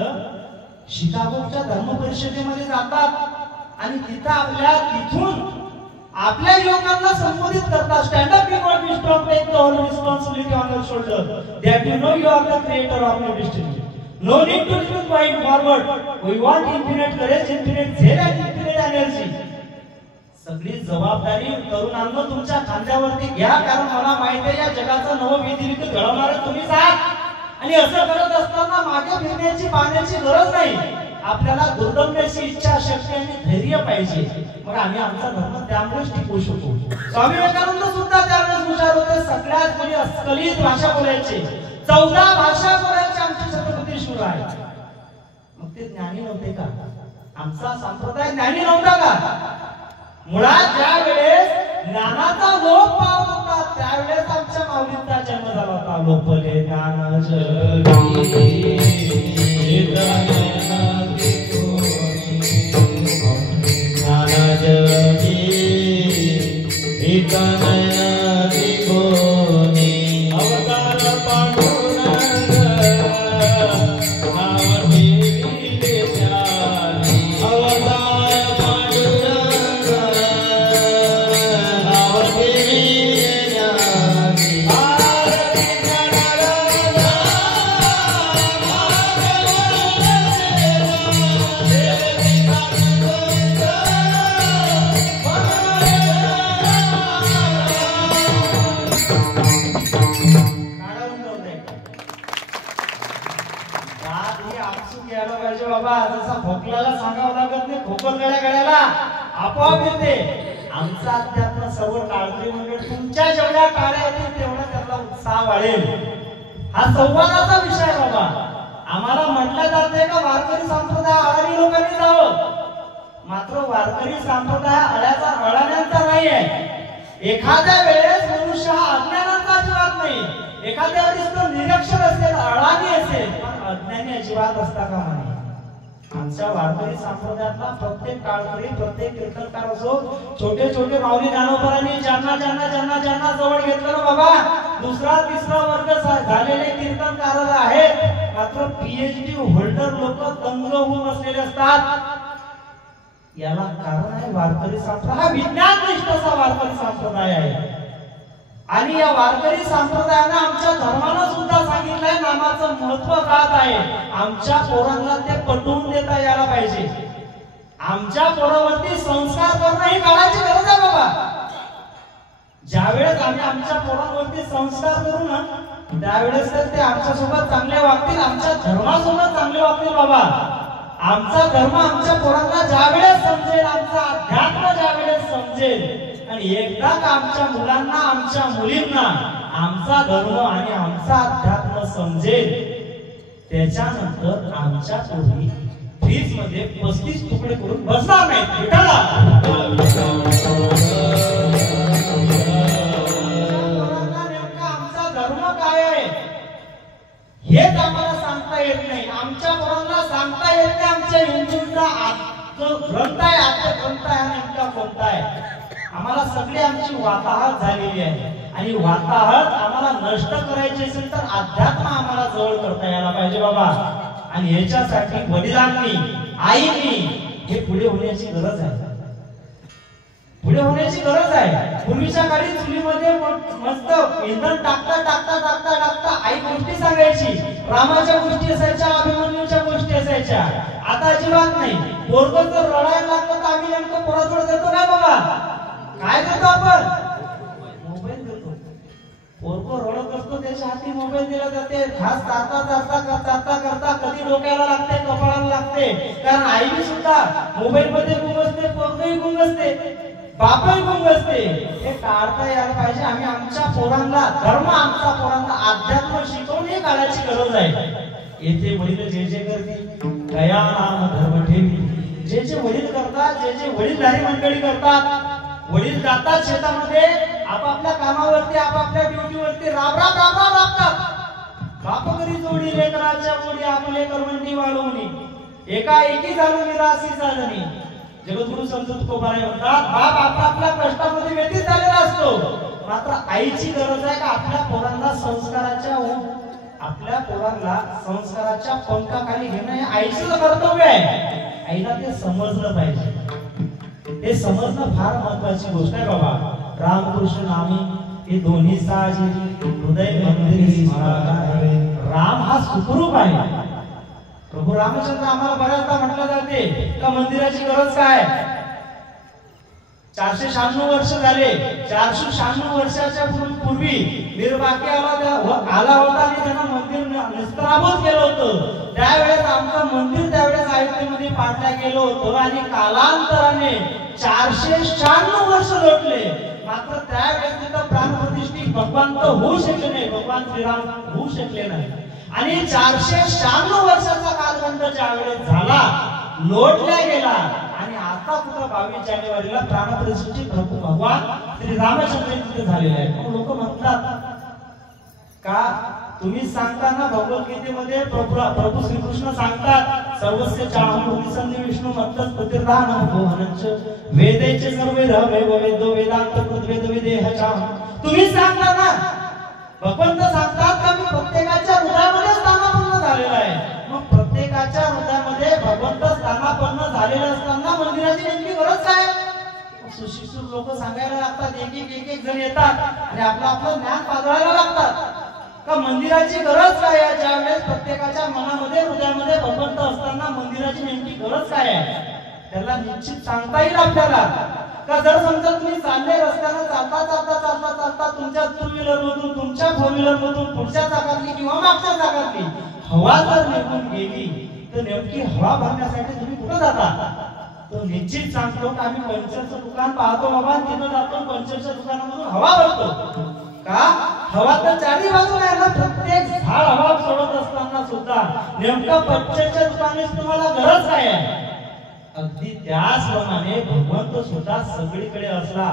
शिकागोच्या धर्म परिषदेमध्ये जातात आणि तिथून आपल्या युवकांना संबोधित करतात. Stand up before the storm, take the whole responsibility on your shoulder, that you know you are the creator of your destiny. No need to look point forward, we want infinite courage, infinite zeal and infinite energy. सगळी जबाबदारी तरुणांना तुमच्या खांद्यावरती घ्या, कारण मला माहिती आहे या जगाचं नवं विधिलिखित घडवणारे तुम्हीच आहात. आणि असं करत असताना मागे फिरण्याची पाहण्याची गरज नाही. आपल्याला दुर्दमण्याची इच्छा, शक्ती आणि धैर्य पाहिजे. मग आम्ही आमचा धर्म त्यामुळेच टिकवू शकू. स्वामी विवेकानंद सुद्धा त्यावेळेस हुशार होते. सगळ्यात मुली अस्खलित भाषा बोलायचे, 14 भाषा बोलायचे आमचे छत्रपती शिवराय. मग ते ज्ञानी नव्हते का? आमचा संप्रदाय ज्ञानी नव्हता का? मुळात ज्या वेळेस ज्ञानाचा लोप पावत होता त्यावेळेस आमच्या माऊलींचा जन्म झाला होता. लोपले ज्ञान जगी, ज्ञान जगी, अवतार पांडुरंग, नाव ठेविले ज्ञानी. अवतार पांडुरंग, नाव ठेविले ज्ञानी. आरती ज्ञानराजा, बाबा जसा खोकल्याला सांगावं लागत नाही, खोकलगड्या गड्याला आपोआप येते. आमचा अध्यात्म सर्व टाळकरी मंडळ तुमच्या जेवढ्या टाळ्या येतील तेवढा त्याला उत्साह वाढेल. हा संवादाचा विषय बाबा. आम्हाला म्हटलं जाते का वारकरी संप्रदाय आळारी लोकांनी जावं, मात्र वारकरी संप्रदाय अळाण्यांचा नाहीये. एखाद्या वेळेस मनुष्य हा अज्ञानाचा अजिबात नाही. एखाद्या वेळेस तो निरक्षर असेल, अडाणी असेल, पण अज्ञानी अजिबात असता का नाही. आमच्या वारकरी संप्रदायातला प्रत्येक काळकरी, प्रत्येक कीर्तनकार असो, छोटे छोटे माऊली ज्ञानोबरांनी ज्यांना जवळ घेतलं ना बाबा, 2रा-3रा वर्ग झालेले कीर्तनकार आहेत. मात्र PhD होल्डर लोक दंग होऊन बसलेले असतात. याला कारण आहे वारकरी संप्रदाय हा विज्ञाननिष्ठ असा वारकरी संप्रदाय आहे. आणि या वारकरी संप्रदायाने आमच्या धर्मानं सुद्धा सांगितलंय नामाचं महत्व काय आहे. आमच्या पोरांना ते पटवून देता यायला पाहिजे. आमच्या पोरावरती संस्कार करणं ही काळाची गरज आहे बाबा. ज्यावेळेस आम्ही आमच्या पोरांवरती संस्कार करू ना त्यावेळेस तर ते आमच्या सोबत चांगले वागतील, आमच्या धर्मासोबत चांगले वागतील बाबा. आमचा धर्म आमच्या पोरांना ज्यावेळेस समजेल, आमचा अध्यात्म ज्यावेळेस समजेल, आणि एकदा का आमच्या मुलांना, आमच्या मुलींना आमचा धर्म आणि आमचा अध्यात्म समजेल, त्याच्यानंतर आमच्या पोरी फ्रीज मध्ये 35 तुकडे करून बसणार नाहीत. नेमका आमचा धर्म काय आहे हेच आम्हाला सांगता येत नाही. आमच्या पोरांना सांगता सगळी आमची वाताहत झालेली आहे आणि वाताहत आम्हाला नष्ट करायची असेल तर अध्यात्म आम्हाला जवळ करता यायला पाहिजे बाबा. आणि याच्यासाठी वडिलांनी आईनी हे पुढे होण्याची गरज आहे. पुढे होण्याची गरज आहे. पूर्वीच्या काळी चुलीमध्ये मस्त इंधन टाकता टाकता टाकता टाकता आई गोष्टी सांगायची. रामाच्या गोष्टी असायच्या, अभिमन्यूच्या गोष्टी असायच्या. आता अजिबात नाही. पोरगं जर रडायला लागतं तर आम्ही नेमकं पोराजवळ देतो काय बाबा? काय देतो आपण? मोबाईल देतो. पोरगं रडत असतो त्याच्या हाती मोबाईल दिला जाते. घास चारता चारता चारता करता कधी डोक्याला लागते, कपाळाला लागते. कारण आईने सुद्धा मोबाईल मध्ये गुंग असते, पोरगंही गुंग असते, बापही गुंग असते. हे टाळता यायला पाहिजे. आम्ही आमच्या पोरांना धर्म, आमच्या पोरांना अध्यात्म शिकवून हे काढायची गरज आहे. येथे वडील जे जे करतील गया नाम धर्म ठेवी. जे जे वडील करतात, जे जे वडीलधारी मंडळी करतात, वडील जातात शेतामध्ये आपापल्या कामावरती, आपापल्या ड्युटीवरती राबतात. बाप घरी जोडी लेकराच्या जोडी आपले करवंडी वाढवणी. एका एकी झालो निराशी झालं. जगद्गुरु संत तुकोबाराय म्हणतात, बाप आपापल्या कष्टामध्ये व्यतीत झालेला असतो. मात्र आईची गरज आहे का आपल्या पोरांना संस्काराच्या पंखाखाली घेणं हे आईचं कर्तव्य आहे. आईला ते समजलं पाहिजे. हे समजणं फार महत्वाची गोष्ट आहे बाबा. रामकृष्ण नामी हे दोन्ही साहजिक हृदय मंदिरी राम हा सुखरूप आहे. प्रभू रामचंद्र आम्हाला बऱ्याचदा म्हटलं जाते का मंदिराची गरज काय? 496 वर्ष झाले. 496 वर्षाच्या पूर्वी निर्वाक्य आला होता आणि त्यानं मंदिर निस्त्राभूत केलं होतं. त्यावेळेस आमचं मंदिर त्यावेळेस अयोध्येमध्ये पाडलं गेलं होतं आणि कालांतराने 496 वर्ष लोटले. मात्र त्यावेळेस तिथं प्राणप्रतिष्ठित भगवान तर होऊ शकले नाही, भगवान श्रीराम होऊ शकले नाही. आणि 496 वर्षाचा कालखंड ज्यावेळेस झाला, लोटला गेला आणि आता कुठं 22 जानेवारीला प्राणप्रतिष्ठित प्रभू भगवान श्री रामचंद्र तिथे झालेले आहेत. लोक म्हणतात का तुम्ही सांगताना भगवद्गीतेमध्ये प्रभू श्रीकृष्ण सांगतात सर्वस्य चाहं संधी विष्णू मत्तस प्रतिर्धान भोहनच वेदेचे सर्वे रहवेव वेदो वेदांत कृतवेद विदेह चाहं. तुम्ही सांगता ना, भगवंत सांगतात का मी प्रत्येकाच्या हृदयामध्ये स्थानापन्न झालेला आहे. मग प्रत्येकाच्या हृदयामध्ये भगवंत स्थानापन्न झालेला असताना मंदिराची नेमकी गरज काय? सुशिक्षित लोक सांगायला लागतात, एक एक जण येतात आणि आपलं ज्ञान पाजळायला लागतात का मंदिराची गरज काय आहे? ज्यावेळेस प्रत्येकाच्या मनामध्ये हृदयामध्ये भगवंत असताना मंदिराची नेमकी गरज काय आहे त्याला निश्चित सांगता येईल आपल्याला. का जर समजा तुम्ही चालले रस्त्याने चालता तुमच्या टू व्हीलर मधून, तुमच्या फोर व्हीलर मधून पुढच्या चाकातली किंवा मागच्या चाकातली हवा जर निघून गेली तर नेमकी हवा भरण्यासाठी तुम्ही कुठे जाता? तो निश्चित सांगतो की आम्ही पंक्चरचं दुकान पाहतो बाबा, तिथं जातो पंक्चरच्या दुकानामधून हवा भरतो. का हवा तर चारी बाजूला आहे ना. प्रत्येक झाड हवा सोडत असताना सुद्धा नेमका पंक्चरच्या दुकानाची तुम्हाला गरज काय आहे? अगदी त्याचप्रमाणे भगवंत सुद्धा सगळीकडे असला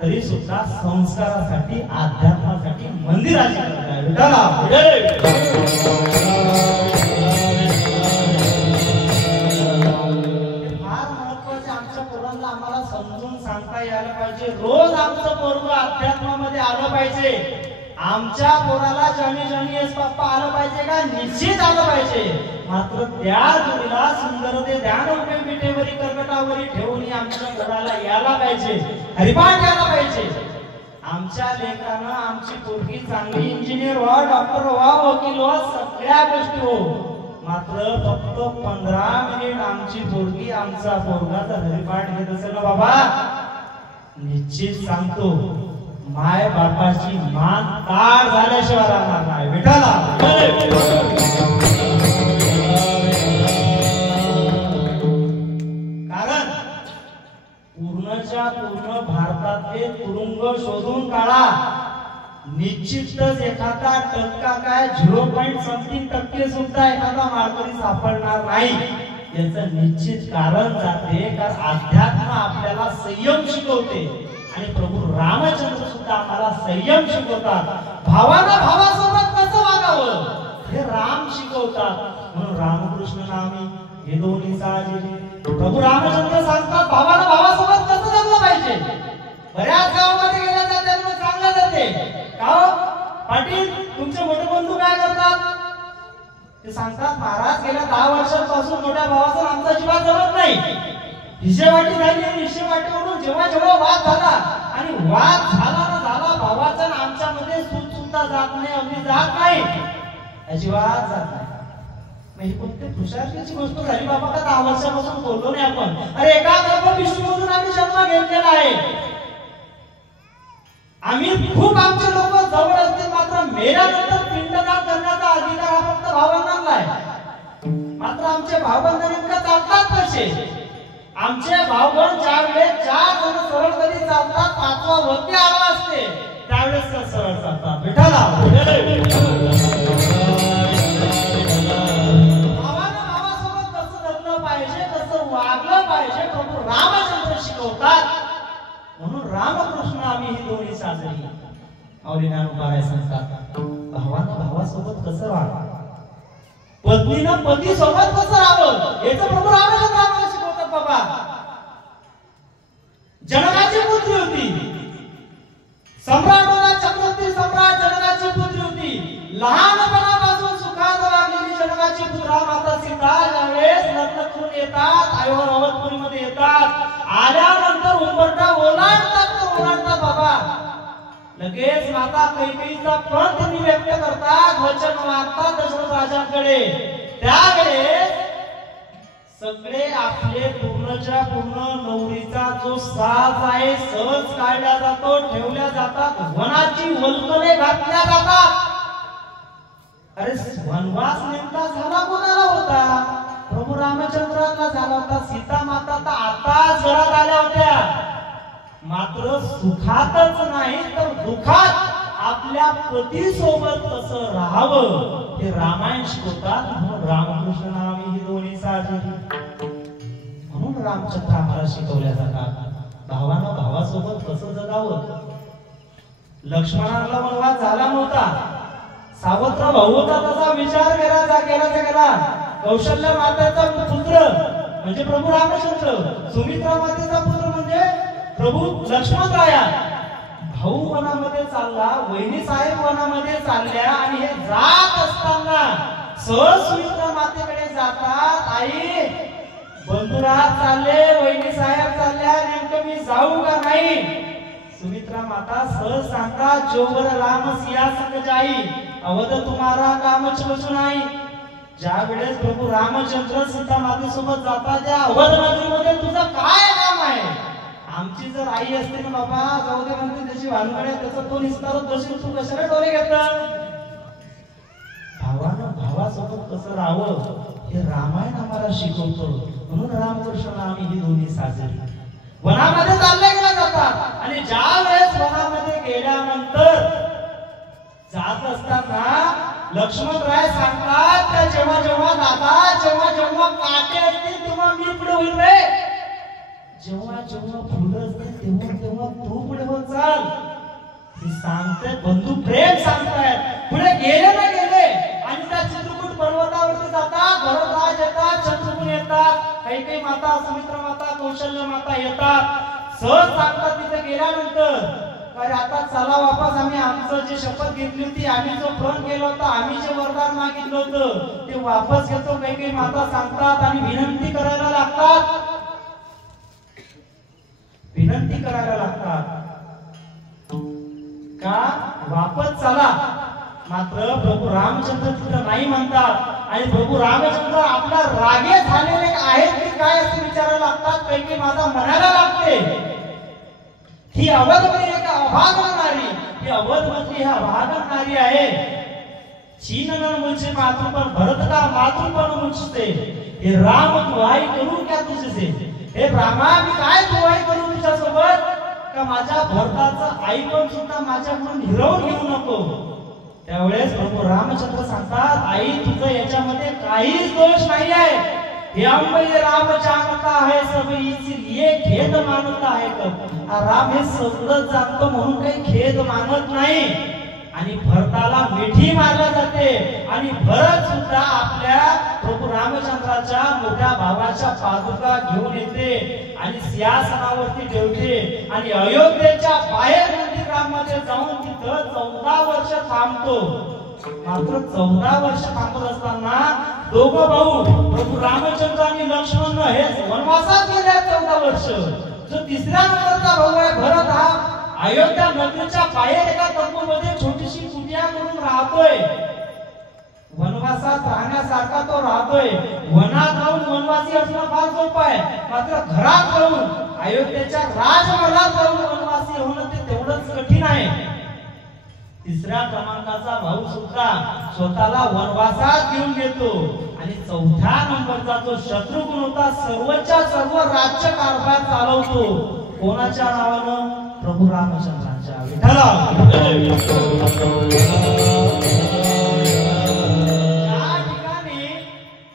तरी सुद्धा संस्कारासाठी, अध्यात्मासाठी मंदिराची गरज आहे. फार महत्वाचे आमच्या पोरांना आम्हाला समजून सांगता यायला पाहिजे. रोज आमचं पोरग अध्यात्मामध्ये आलं पाहिजे. आमच्या पोराला जनी येस पप्पा आलं पाहिजे का? निश्चित आलं पाहिजे. मात्र त्या जोडीला सुंदर ते ध्यान उभे विटेवरी कर्कटावरी ठेवून आमच्या पोराला यायला पाहिजे, हरिपाठ यायला पाहिजे. आमच्या लेकरानं आमची पोरगी चांगली इंजिनियर व्हा, डॉक्टर व्हा, वकील व्हा, सगळ्या गोष्टी हो. मात्र फक्त 15 मिनिट आमची पोरगी, आमचा पोरगा जर हरिपाठ घेत असेल ना बाबा, निश्चित सांगतो माय बापाची मान ताड झाल्याशिवाय राहणार नाही. विठाला कारण पूर्ण भारतातले तुरुंग शोधून काढा, निश्चितच एखादा टक्का काय 0.something% सुद्धा एखादा मार्करी सापडणार नाही. याचं निश्चित कारण जाते कारण अध्यात्म आपल्याला संयम शिकवते आणि प्रभू रामचंद्र सुद्धा आम्हाला संयम शिकवतात. भावाला भावासोबत कसं वागावं हे राम शिकवतात. म्हणून रामकृष्ण नामी हे दोन्ही साहजिक. प्रभू रामचंद्र सांगतात भावाला भावासोबत कसं जगलं पाहिजे. बऱ्याच गावामध्ये गेल्या जाते मग सांगलं जाते का हो पाटील तुमचे मोठे बंधू काय करतात ते सांगतात महाराज गेल्या 10 वर्षांपासून मोठ्या भावाचा आमचा जीवात जमत नाही हिशेवाटी झाली आणि हिशेवाटीवरून जेव्हा जेव्हा वाद झाला आणि वाद झाला ना झाला भावाचा आमच्यामध्ये सूत सुद्धा जात नाही अगदी जात नाही अजिबात जात नाही म्हणजे कोणते खुशालकीची गोष्ट झाली बाबा का 10 वर्षापासून बोललो नाही आपण अरे एका गर्भ विष्णूमधून आम्ही जन्म घेतलेला आहे आम्ही खूप आमचे लोक जवळ असते मात्र मेल्यानंतर पिंडदान करण्याचा अधिकार हा फक्त भावंडांना आहे मात्र आमचे भावबंध नेमकं चालतात कसे आमचे भावबंध ज्यावेळेस 4 जण सरळ कधी चालतात 5वा वरती आला असते त्यावेळेस सरळ चालतात विठ्ठला भावानं भावासोबत कसं जगलं पाहिजे कसं वागलं पाहिजे प्रभू रामचंद्र शिकवतात म्हणून रामकृष्ण आम्ही ही दोन्ही साजरी माऊली ज्ञानोबा सांगतात भावानं भावासोबत कसं राहावं पत्नीनं पती सोबत कसं राहावं याचं प्रभू रामचंद्र आम्हाला शिकवतात बाबा जनकाची पुत्री होती सम्राट होता चक्रवर्ती सम्राट जनकाची पुत्री होती लहानपणापासून सुखात वागलेली जनकाची पुत्रा माता सीता ज्यावेळेस लग्न करून येतात आयोवर अवधपुरीमध्ये येतात आल्यानंतर उंबरठा ओलांडतात बाबा लगेच माता कैकेयीचा पण त्यांनी व्यक्त करतात वचन मागतात दशरथ राजांकडे त्यावेळेस सगळे आपले पूर्णच्या पूर्ण नवरीचा जो साज आहे सहज काढला जातो ठेवल्या जातात वनाची वल्कले घातल्या जातात अरे वनवास नेमका झाला कोणाला होता प्रभू रामचंद्राला झाला होता सीता माता तर आता घरात आल्या होत्या मात्र सुखातच नाही तर दुखात आपल्या पती सोबत कसं राहावं हे रामायण शिकवतात म्हणून रामकृष्ण नामी ही दोन्ही साजरी म्हणून रामचंद्र आम्हाला शिकवल्या जातात भावानं भावासोबत कसं जगावं लक्ष्मणाला वनवास झाला नव्हता सावत्र भाऊ होता तसा विचार केला कौशल्य मातेचा पुत्र म्हणजे प्रभू रामचंद्र सुमित्रा मातेचा पुत्र म्हणजे प्रभू लक्ष्मण राया भाऊ वनामध्ये चालला वहिनी साहेब वनामध्ये चालल्या आणि हे जात असताना सहज सुमित्रा मातेकडे जातात आई बंधुराज चालले वहिनी साहेब चालल्या नेमकं मी जाऊ का नाही सुमित्रा माता सहज सांगतात जोवर राम सिया संग जाई अवध तुम्हारा कामच बसू नाही ज्या वेळेस प्रभू रामचंद्र सीता मातेसोबत जातात त्या अवध नगरीमध्ये तुझं काय काम आहे आमची जर आई असते ना बाबा जाऊ दे म्हणते त्याची भानगड आहे त्याचा तो निस्तार तशी तू कशाला डोळे घेतला भावानं भावासोबत कसं राहावं हे रामायण आम्हाला शिकवतो म्हणून रामकृष्ण आम्ही ही दोन्ही साजरी वनामध्ये चालले गेला जातात आणि ज्या वेळेस वनामध्ये गेल्यानंतर जात असताना लक्ष्मणराय सांगतात का जेव्हा जेव्हा दादा जेव्हा काटे असतील तेव्हा मी पुढे होईल रे जेव्हा जेव्हा फुलं असतील तेव्हा तू पुढे होत चाल हे सांगते बंधू प्रेम सांगतायत पुढे गेले ना गेले आणि त्या चित्रकूट पर्वतावरती जातात भरतराज येतात शत्रुघ्न येतात काही माता सुमित्रा माता कौशल्य माता येतात सहज सांगतात तिथे गेल्यानंतर अरे आता चला वापस आम्ही आमचं जे शपथ घेतली होती आम्ही जो प्रण केला होता आम्ही जे वरदान मागितलं होतं ते वापस घेतो काही माता सांगतात आणि विनंती करायला लागतात का वापस चला मात्र प्रभू रामचंद्र तिथं नाही म्हणतात आणि प्रभू रामचंद्र आपला रागे झालेले आहेत की काय असे विचारायला लागतात काही माता म्हणायला लागते ही अवधमधली एक अभागन नारी ही अवधमधली हा अभागन नारी आहे चीनन मुझे मातृपण भरत का मातृपण मुझसे हे राम दुहाई करू क्या तुझसे हे रामा मी काय दुहाई करू तुझ्या सोबत का माझ्या भरताचं ऐकून सुद्धा माझ्याकडून हिरवून घेऊ नको त्यावेळेस प्रभू रामचंद्र सांगतात आई तुझं याच्यामध्ये काहीच दोष नाही आहे हे अंबई राम जानता है सब इसलिए खेद मानता है राम हे सगळं जाणतो म्हणून काही खेद मानत नाही आणि भरताला मिठी मारल्या जाते आणि भरत सुद्धा आपल्या प्रभू रामचंद्राच्या मोठ्या भावाच्या पादुका घेऊन येते आणि सिंहासनावरती ठेवते आणि अयोध्येच्या बाहेर मंदिरामध्ये जाऊन तिथं 14 वर्ष थांबतो. मात्र 14 वर्ष थांबत असताना दोघं भाऊ प्रभू रामचंद्र आणि लक्ष्मण हे वनवासात गेले 14 वर्ष. जो तिसऱ्या नंबरचा भाऊ आहे भरत हा अयोध्या नगरीच्या बाहेर एका तंबूमध्ये छोटीशी कुटिया करून राहतोय. वनवासात राहण्यासारखा तो राहतोय. वनात राहून वनवासी असणं फार सोपं आहे, मात्र घरात राहून अयोध्येच्या राजमहालात राहून वनवासी होणं ते तेवढंच कठीण आहे. तिसऱ्या क्रमांकाचा भाऊ सुद्धा स्वतःला वनवासात घेऊन गेतो आणि चौथ्या नंबरचा जो शत्रुघ्न होता सर्वच्या सर्व राज्य कारभार चालवतो. कोणाच्या नावानं? प्रभू रामचंद्रांच्या. विठ्ठला या ठिकाणी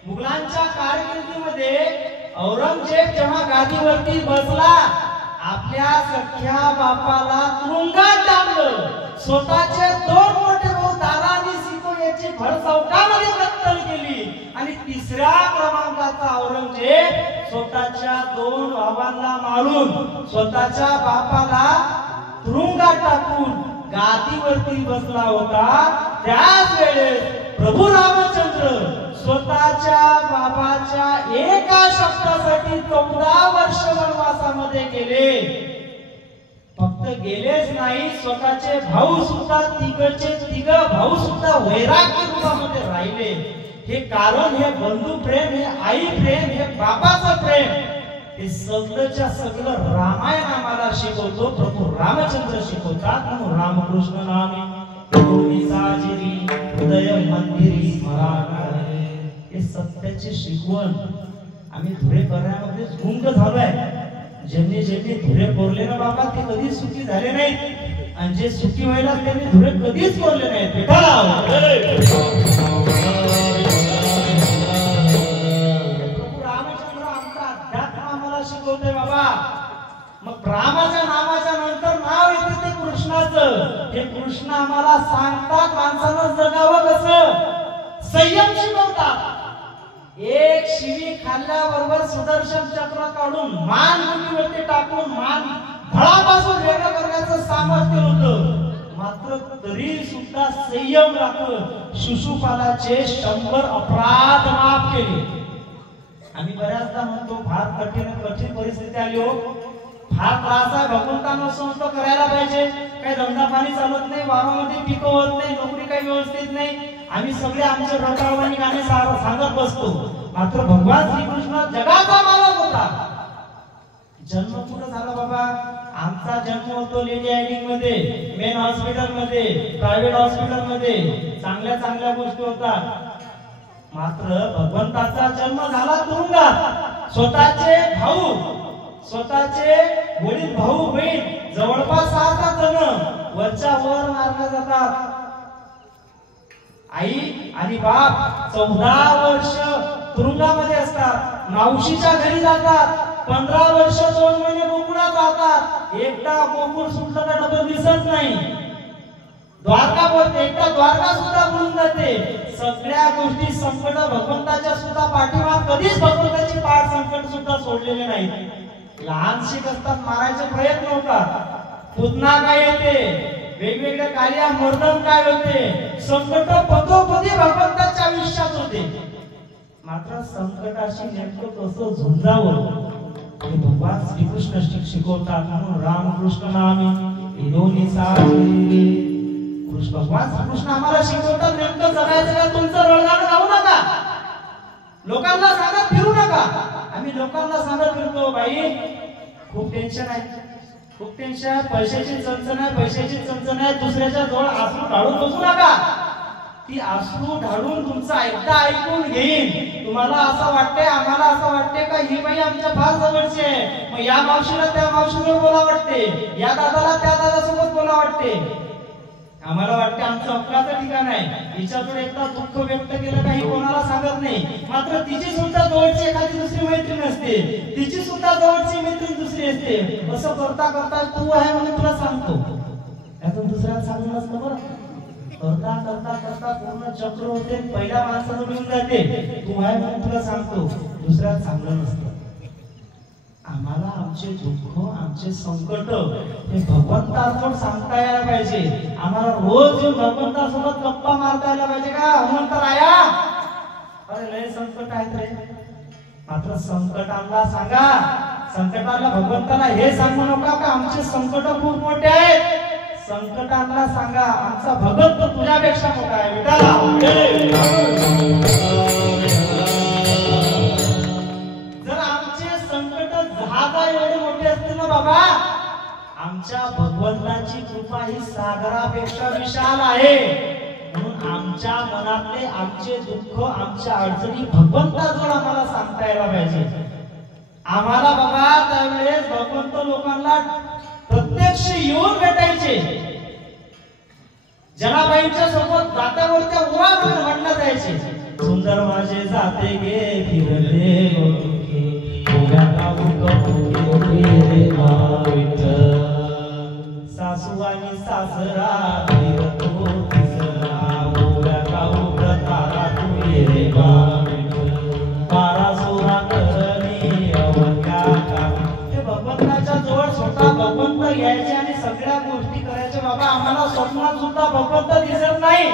मुघलांच्या कारकिर्दीमध्ये औरंगजेब जेव्हा गादीवरती बसला आपल्या सख्या बापाला तुरुंगात टाकलं. स्वतःचे 2 मोठे भाऊ दादा आणि सिको याची भरसवटामध्ये कत्तल केली आणि तिसऱ्या क्रमांकाचा औरंगजेब स्वतःच्या 2 भावांना मारून स्वतःच्या बापाला तुरुंगात टाकून गादीवरती बसला होता. त्याच वेळेस प्रभू रामचंद्र स्वतःच्या बाबाच्या एका शब्दासाठी 14 वर्ष वनवासामध्ये गेले. फक्त गेलेच नाही, स्वतःचे भाऊ सुद्धा तिघ भाऊ सुद्धा वैराग्य रूपामध्ये राहिले. हे कारण हे बंधू प्रेम, हे आई प्रेम, हे बाबाचं प्रेम, हे सगळंच्या सगळं रामायण आम्हाला शिकवतो. प्रभू रामचंद्र शिकवतात. म्हणून रामकृष्ण नामी साजिरी हृदय मंदिरी स्मरण. हे सत्याची शिकवण आम्ही धुरे करण्यामध्ये गुंग झालोय. ज्यांनी धुरे कोरले ना बाबा ते कधीच सुखी झाले नाहीत आणि जे सुखी व्हायला त्यांनी धुरे कधीच कोरले नाहीत. प्रभू रामचंद्र आमचा अध्यात्म आम्हाला शिकवतोय बाबा. मग रामाच्या नावाच्या नंतर नाव येते ते कृष्णाचं. हे कृष्ण आम्हाला सांगतात माणसानं जगावं कसं. संयम शिकवतात. एक शिवी खाल्ल्याबरोबर सुदर्शन चक्र काढून मान मुठीवरती टाकून मान फळापासून वेगळं करण्याचं सामर्थ्य होतं. मात्र तरी सुद्धा संयम राखून शिशुपालाचे 100 अपराध माफ केले. आम्ही बऱ्याचदा म्हणतो फार कठीण परिस्थिती आली हो, फार त्रास आहे, भगवंतानं संत करायला पाहिजे. काही धंदा पाणी चालत नाही, वारामध्ये पिकं होत नाही, नोकरी काही व्यवस्थित नाही. आम्ही सगळे आमचे रटाळवाणी गाणे सांगत बसतो. मात्र भगवान श्रीकृष्ण जगाचा मालक होता. जन्म कुठं झाला बाबा? आमचा जन्म होतो लेडी आयडिंग मध्ये, मेन हॉस्पिटल मध्ये, प्रायव्हेट हॉस्पिटल मध्ये, चांगल्या गोष्टी होतात. मात्र भगवंताचा जन्म झाला तुरुंगात. स्वतःचे वडील भाऊ बहीण जवळपास 7 जण वरच्या वर मारले जातात. आई आणि बाप 14 वर्ष तुरुंगामध्ये असतात. मावशीच्या घरी जातात. 15 वर्ष 2 महिने गोकुळात जातात. एकटा गोकुळ सुटलं का डबल दिसत नाही. एकटा द्वारका सुद्धा बुडून जाते. सगळ्या गोष्टी संकट भगवंताच्या सुद्धा पाठीमाग कधीच भगवंताची पाठ संकट सुद्धा सोडलेले नाही. लहानशी असतात मारायचे प्रयत्न होतात. पुतना काय येते, वेगवेगळ्या कार्या मर्दन काय होते, संकट पदोपदी भगवंताच्या आयुष्यात होते. मात्र संकटाशी नेमकं कसं झुंजावं हे भगवान श्रीकृष्ण शिकवतात. म्हणून रामकृष्ण नामी दोन्ही सारी भगवान श्रीकृष्ण आम्हाला शिकवतात. नेमकं जगायचं का तुमचं रळगाणं गाऊ नका, लोकांना सांगत फिरू नका. आम्ही लोकांना सांगत फिरतो बाई खूप टेन्शन आहे, खूप टेन्शन, पैशाची चणचण आहे, दुसऱ्याच्या जवळ आसरू ढाळून बसू नका. ती आसरू ढाळून तुमचं एकदा ऐकून घेईन. तुम्हाला असं वाटतंय, आम्हाला असं वाटतंय का ही बाई आमच्या फार जवळची आहे, मग या मावशीला त्या मावशीवर बोला वाटते, या दादाला त्या दादासोबत बोला वाटते. आम्हाला वाटते आमचं हक्काचं ठिकाण आहे. हिच्याकडे एकदा दुःख व्यक्त केलं काही कोणाला सांगत नाही. मात्र तिची सुद्धा जवळची एखादी दुसरी मैत्रीण असते, तिची सुद्धा जवळची मैत्रीण दुसरी असते. असं करता करता तू आहे म्हणून तुला सांगतो, यातून दुसऱ्याला सांगू नसतं बरं. करता करता करता पूर्ण चक्र होते, पहिल्या माणसाला मिळून जाते, तू आहे म्हणून तुला सांगतो, दुसऱ्या चांगलं नसतं. आम्हाला आमचे दुःख, आमचे संकट हे भगवंतासमोर सांगता यायला पाहिजे. आम्हाला रोज येऊन भगवंतासोबत गप्पा मारता यायला पाहिजे का हनुमंत राया, अरे लय संकट आहेत रे. मात्र संकटांना सांगा, संकटाला भगवंताला हे सांगू नका का आमचे संकट खूप मोठे आहेत. संकटांना सांगा आमचा भगवंत तुझ्यापेक्षा मोठा आहे. विठाला जर आमचे संकट जहाजा एवढे मोठे असतील ना बाबा, आमच्या भगवंताची कृपा ही सागरापेक्षा विशाल आहे. म्हणून आमच्या मनातले आमचे दुःख, आमच्या अडचणी भगवंताजवळ आम्हाला सांगता यायला पाहिजे. आम्हाला बाबा त्यावेळेस भगवंत लोकांना प्रत्यक्ष येऊन भेटायचे. जनाबाईंच्या सोबत दात्यावरती उभा म्हणलं जायचे, सुंदर माझे जाते गे फिरले गोके उभ्या सासू आणि सासरा फिरतो तिसरा उभ्या गाऊ व्रताला तू ये रे बारा सोरा करणी अवघ्या का. हे भगवंताच्या जवळ स्वतः भगवंत घ्यायचे आणि सगळ्या गोष्टी करायच्या. बाबा आम्हाला स्वप्नात सुद्धा भगवंत दिसत नाही.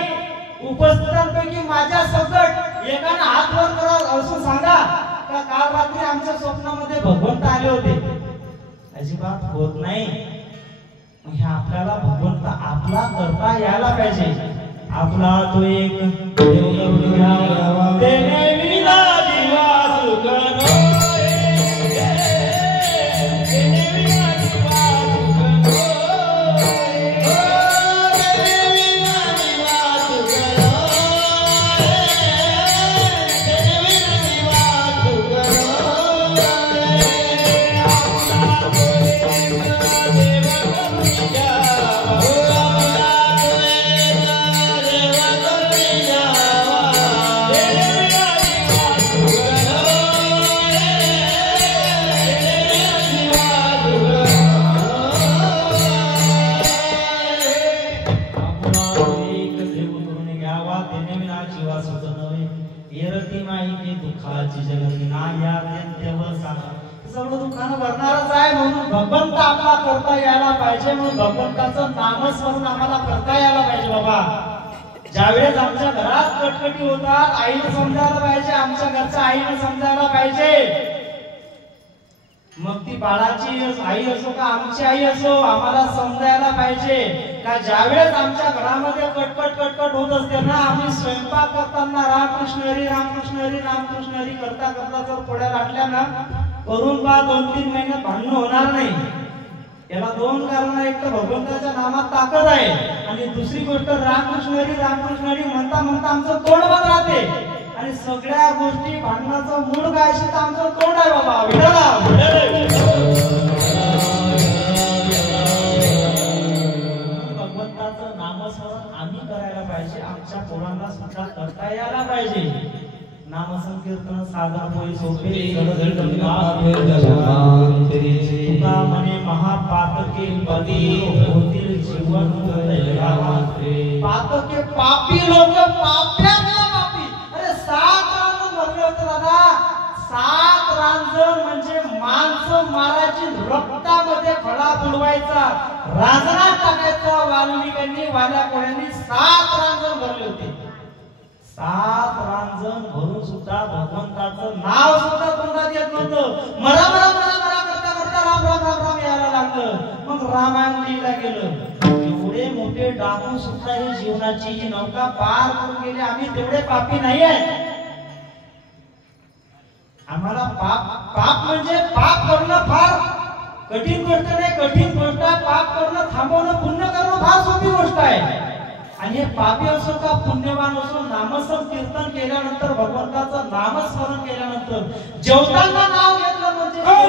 उपस्थितांपैकी माझ्या सकट एकाने हात वर करा असं सांगा का काल रात्री आमच्या स्वप्नामध्ये भगवंत आले होते. अजिबात होत नाही. हे आपल्याला भगवंत आपला करता यायला पाहिजे. आपला तो एक देणे विना दिवा सुगनो भगवंत आपला करता यायला पाहिजे. म्हणून भगवंताचं नामस्मरण आम्हाला करता यायला पाहिजे. बाबा ज्यावेळेस आमच्या घरात कटकटी होतात, आईने समजायला पाहिजे, आमच्या घरच्या आईने समजायला पाहिजे. मग ती बाळाची आई असो का आमची आई असो, आम्हाला समजायला पाहिजे का ज्यावेळेस आमच्या घरामध्ये कटकट कटकट होत असते ना, आम्ही स्वयंपाक करताना रामकृष्ण हरी रामकृष्ण हरी रामकृष्ण हरी करता करता जर थोड्या लाटल्या ना, करून पहा 2-3 महिन्यात भांडण होणार नाही. याला 2 कारण. एक तर भगवंताच्या नामात ताकद आहे आणि दुसरी गोष्ट रामकृष्ण हरी म्हणता म्हणता आमचं तोंड बंद राहते. आणि सगळ्या गोष्टी भांडणाचं मूळ काय असेल तर आमचं तोंड आहे बाबा. विठाला भगवंताचं नामस्मरण आम्ही करायला पाहिजे. आमच्या पोरांना सुद्धा करता यायला पाहिजे. नामसंकीर्तन साधा होई सोपे तुका म्हणे महापातके पदी होतील जीवन. पातके पापी लोक पाप्यातला पापी. अरे 7 रांजण भरले होते दादा. 7 रांजण म्हणजे माणसं मारायची, रक्तामध्ये खडा बुडवायचा, रांजणात टाकायचा. वाल्मिकांनी वाल्या कोळ्यांनी 7 रांजण भरले होते. 7 रांजण भरून सुद्धा भगवंताचं नाव सुद्धा तोंडात येत नव्हतं. मरा मरा मरा मरा करता करता राम राम राम राम यायला लागलं. मग रामायण लिहिला गेलं. एवढे मोठे डाकू सुद्धा ही जीवनाची ही नौका पार करून गेले. आम्ही तेवढे पापी नाही आहे. आम्हाला पाप म्हणजे पाप करणं फार कठीण गोष्ट नाही. कठीण गोष्ट आहे पाप करणं थांबवणं. पुण्य करणं फार सोपी गोष्ट आहे. आणि हे पापी असो का पुण्यवान असो, नामस्मरण कीर्तन केल्यानंतर, भगवंताचं नामस्मरण केल्यानंतर जेवताना नाव घेतलं म्हणजे Oh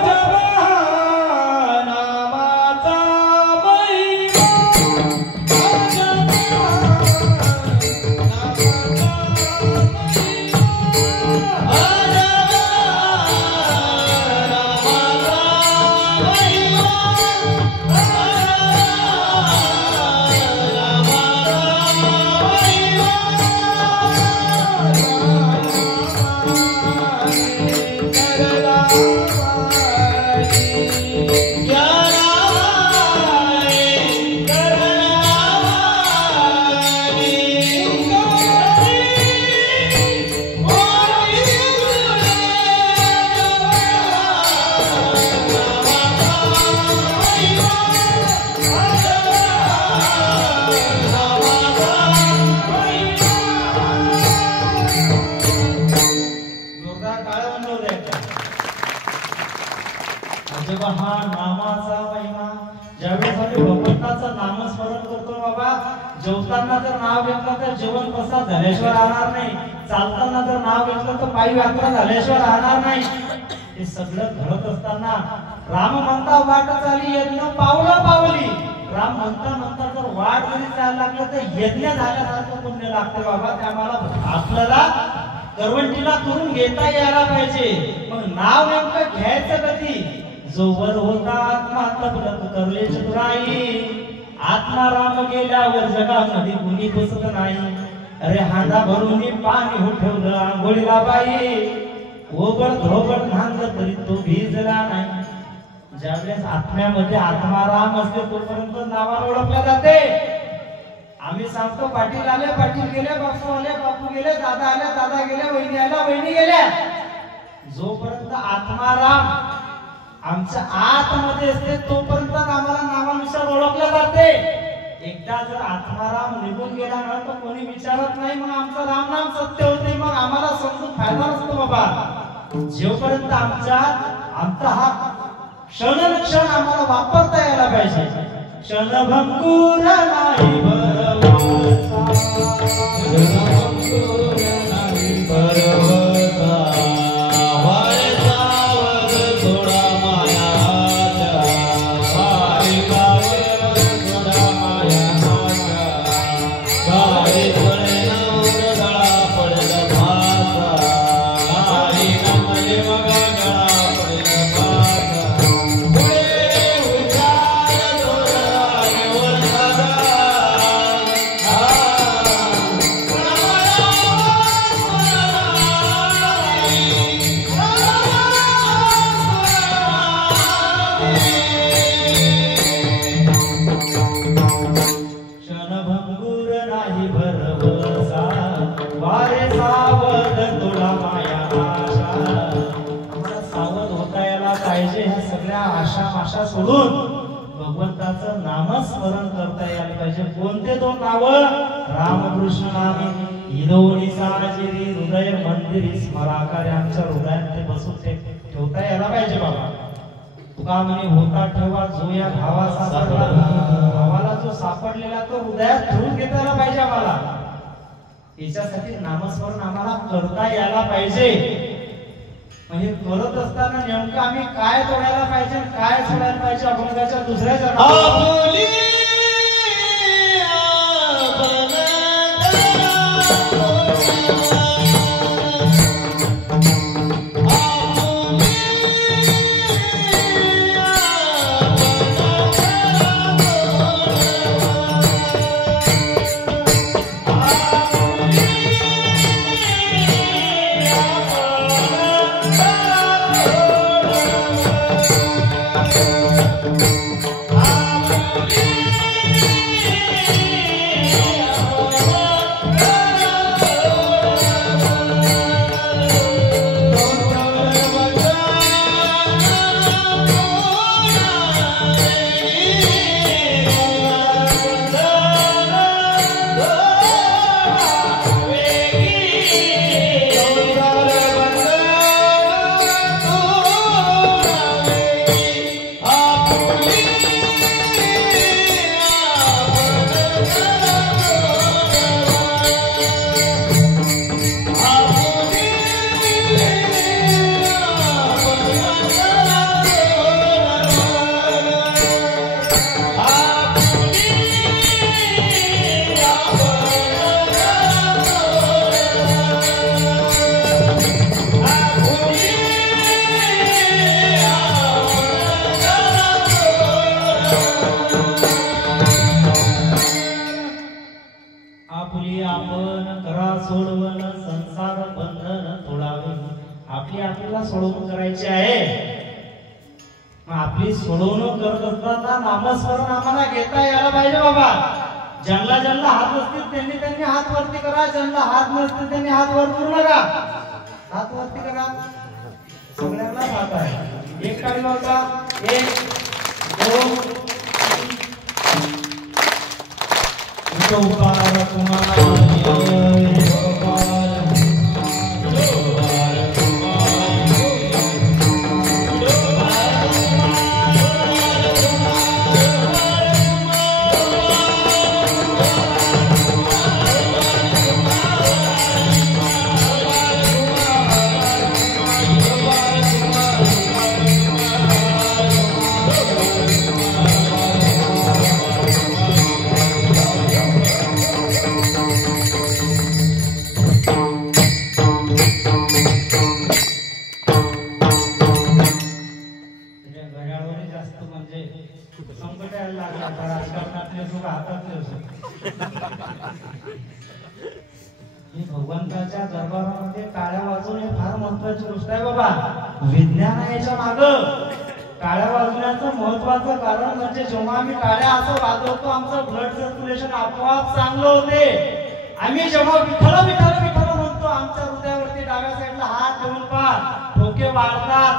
जेवताना जर नाव घेतलं तर जेवण प्रसाद झाल्याशिवाय राहणार नाही, चालताना जर नाव घेतलं तर पायी यात्रा झाल्याशिवाय राहणार नाही. हे सगळं घडत असताना राम म्हणता वाट चाली यज्ञ पावलं पावली. राम म्हणता जर वाट जरी चालायला लागलं तर यज्ञ झाल्यासारखं पुण्य लागतं बाबा. त्यामुळे आपल्याला करवंटीला करून घेता यायला पाहिजे. मग नाव नेमकं घ्यायचं कधी? जोवर होता आत्मा तबलत करले चतुराई. आत्मा राम गेल्यावर जगामध्ये कुणी बसत नाही. अरे हांडा भरून पाणी हो ठेवलं आंघोळीला बाई. ओबळ धोबळ नांदलं तरी तो भिजला नाही. ज्यावेळेस आत्म्यामध्ये आत्मा राम असते तोपर्यंत नावाने ओळखला जाते. आम्ही सांगतो पाटील आले पाटील गेले, बापू आले बापू गेले, दादा आले दादा गेले, वहिनी आल्या वहिनी गेल्या. जोपर्यंत आत्मा राम आमच्या आतमध्ये असते तोपर्यंत आम्हाला नावानुसार ओळखले जाते. एकदा जर आत्माराम निघून गेला ना तर कोणी विचारत नाही, मग आमचं राम नाम सत्य होते. मग आम्हाला समजून फायदा नसतो बाबा. जोपर्यंत आमचा हा क्षण आम्हाला वापरता यायला पाहिजे. क्षणभंगुर नाही भरवसा, क्षणभंगुर नाही भरवसा. वारे सावध थोडा मायाचा, वारे सावध थोडा मायाचा. गाडी पडे नवडा पडला भासा, गाडी नमले मगा गळा पडला भासा. क्षणभंगुर नाही भरवसा, वारे सावध थोडा माया आशा. आम्हाला सावध होता यायला पाहिजे. ह्या सगळ्या आशा माशा सोडून भगवंताचं नामस्मरण करता यायला पाहिजे. कोणते दोन नाव? रामकृष्ण नामे हिरोनी साजिरी हृदय मंदिरी स्मराकारे. आमच्या हृदयात ते बसून ठेवता यायला पाहिजे बाबा. तुका म्हणे होता ठेवा जो या भावाचा सापडला. भावाला जो सापडलेला तो हृदयात ठेवून घेतायला पाहिजे आम्हाला. याच्यासाठी नामस्मरण आम्हाला करता यायला पाहिजे. म्हणजे करत असताना नेमकं आम्ही काय तोडायला पाहिजे काय सोडायला पाहिजे अभंगाच्या दुसऱ्या चरणात. सोडवणूक करायची आहे. मग आपली सोडवणूक करत असताना नामस्मरण आम्हाला घेता यायला पाहिजे बाबा. ज्यांना ज्यांना हात असतील त्यांनी त्यांनी हात वरती करा. ज्यांना हात नसतील त्यांनी हात वर करू नका. हात वरती करा. सगळ्यांना हात आहे. एक टाळी वाजवा. 1 2 उपार तुम्हाला भगवंताच्या दरबारामध्ये टाळ्या वाजवणे फार महत्वाची गोष्ट आहे बाबा. विज्ञान आहे याच्या माग. टाळ्या वाजवण्याचं महत्वाचं कारण म्हणजे जेव्हा आम्ही टाळ्या असं वाजवतो आमचं ब्लड सर्क्युलेशन आपोआप चांगलं होते. आम्ही जेव्हा विठ्ठल विठ्ठल विठ्ठल म्हणतो आमच्या हृदयावरती डाव्या साईडला हात ठेवून पहा ठोके वाढतात.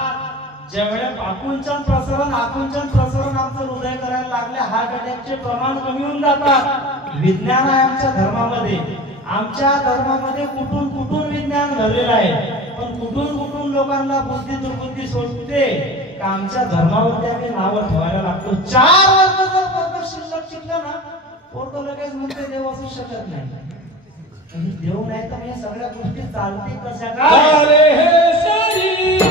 ज्यावेळेस आकुंचन प्रसरण आमचं हृदय करायला लागले हार्ट अटॅकचे प्रमाण कमी होऊन जातात. विज्ञान आहे आमच्या धर्मामध्ये. आमच्या धर्मामध्ये कुठून कुठून विज्ञान भरलेलं आहे. पण कुठून लोकांना बुद्धी दुर्बुद्धी सोडते का आमच्या धर्मावरती आम्ही नावं ठेवायला लागतो. 4 वर्ष जर पोरग शिल्लक शिकलं ना पोरग लगेच म्हणते देव असू शकत नाही. देव नाही तर हे सगळ्या गोष्टी चालतील कशा काय. अरे हे शरीर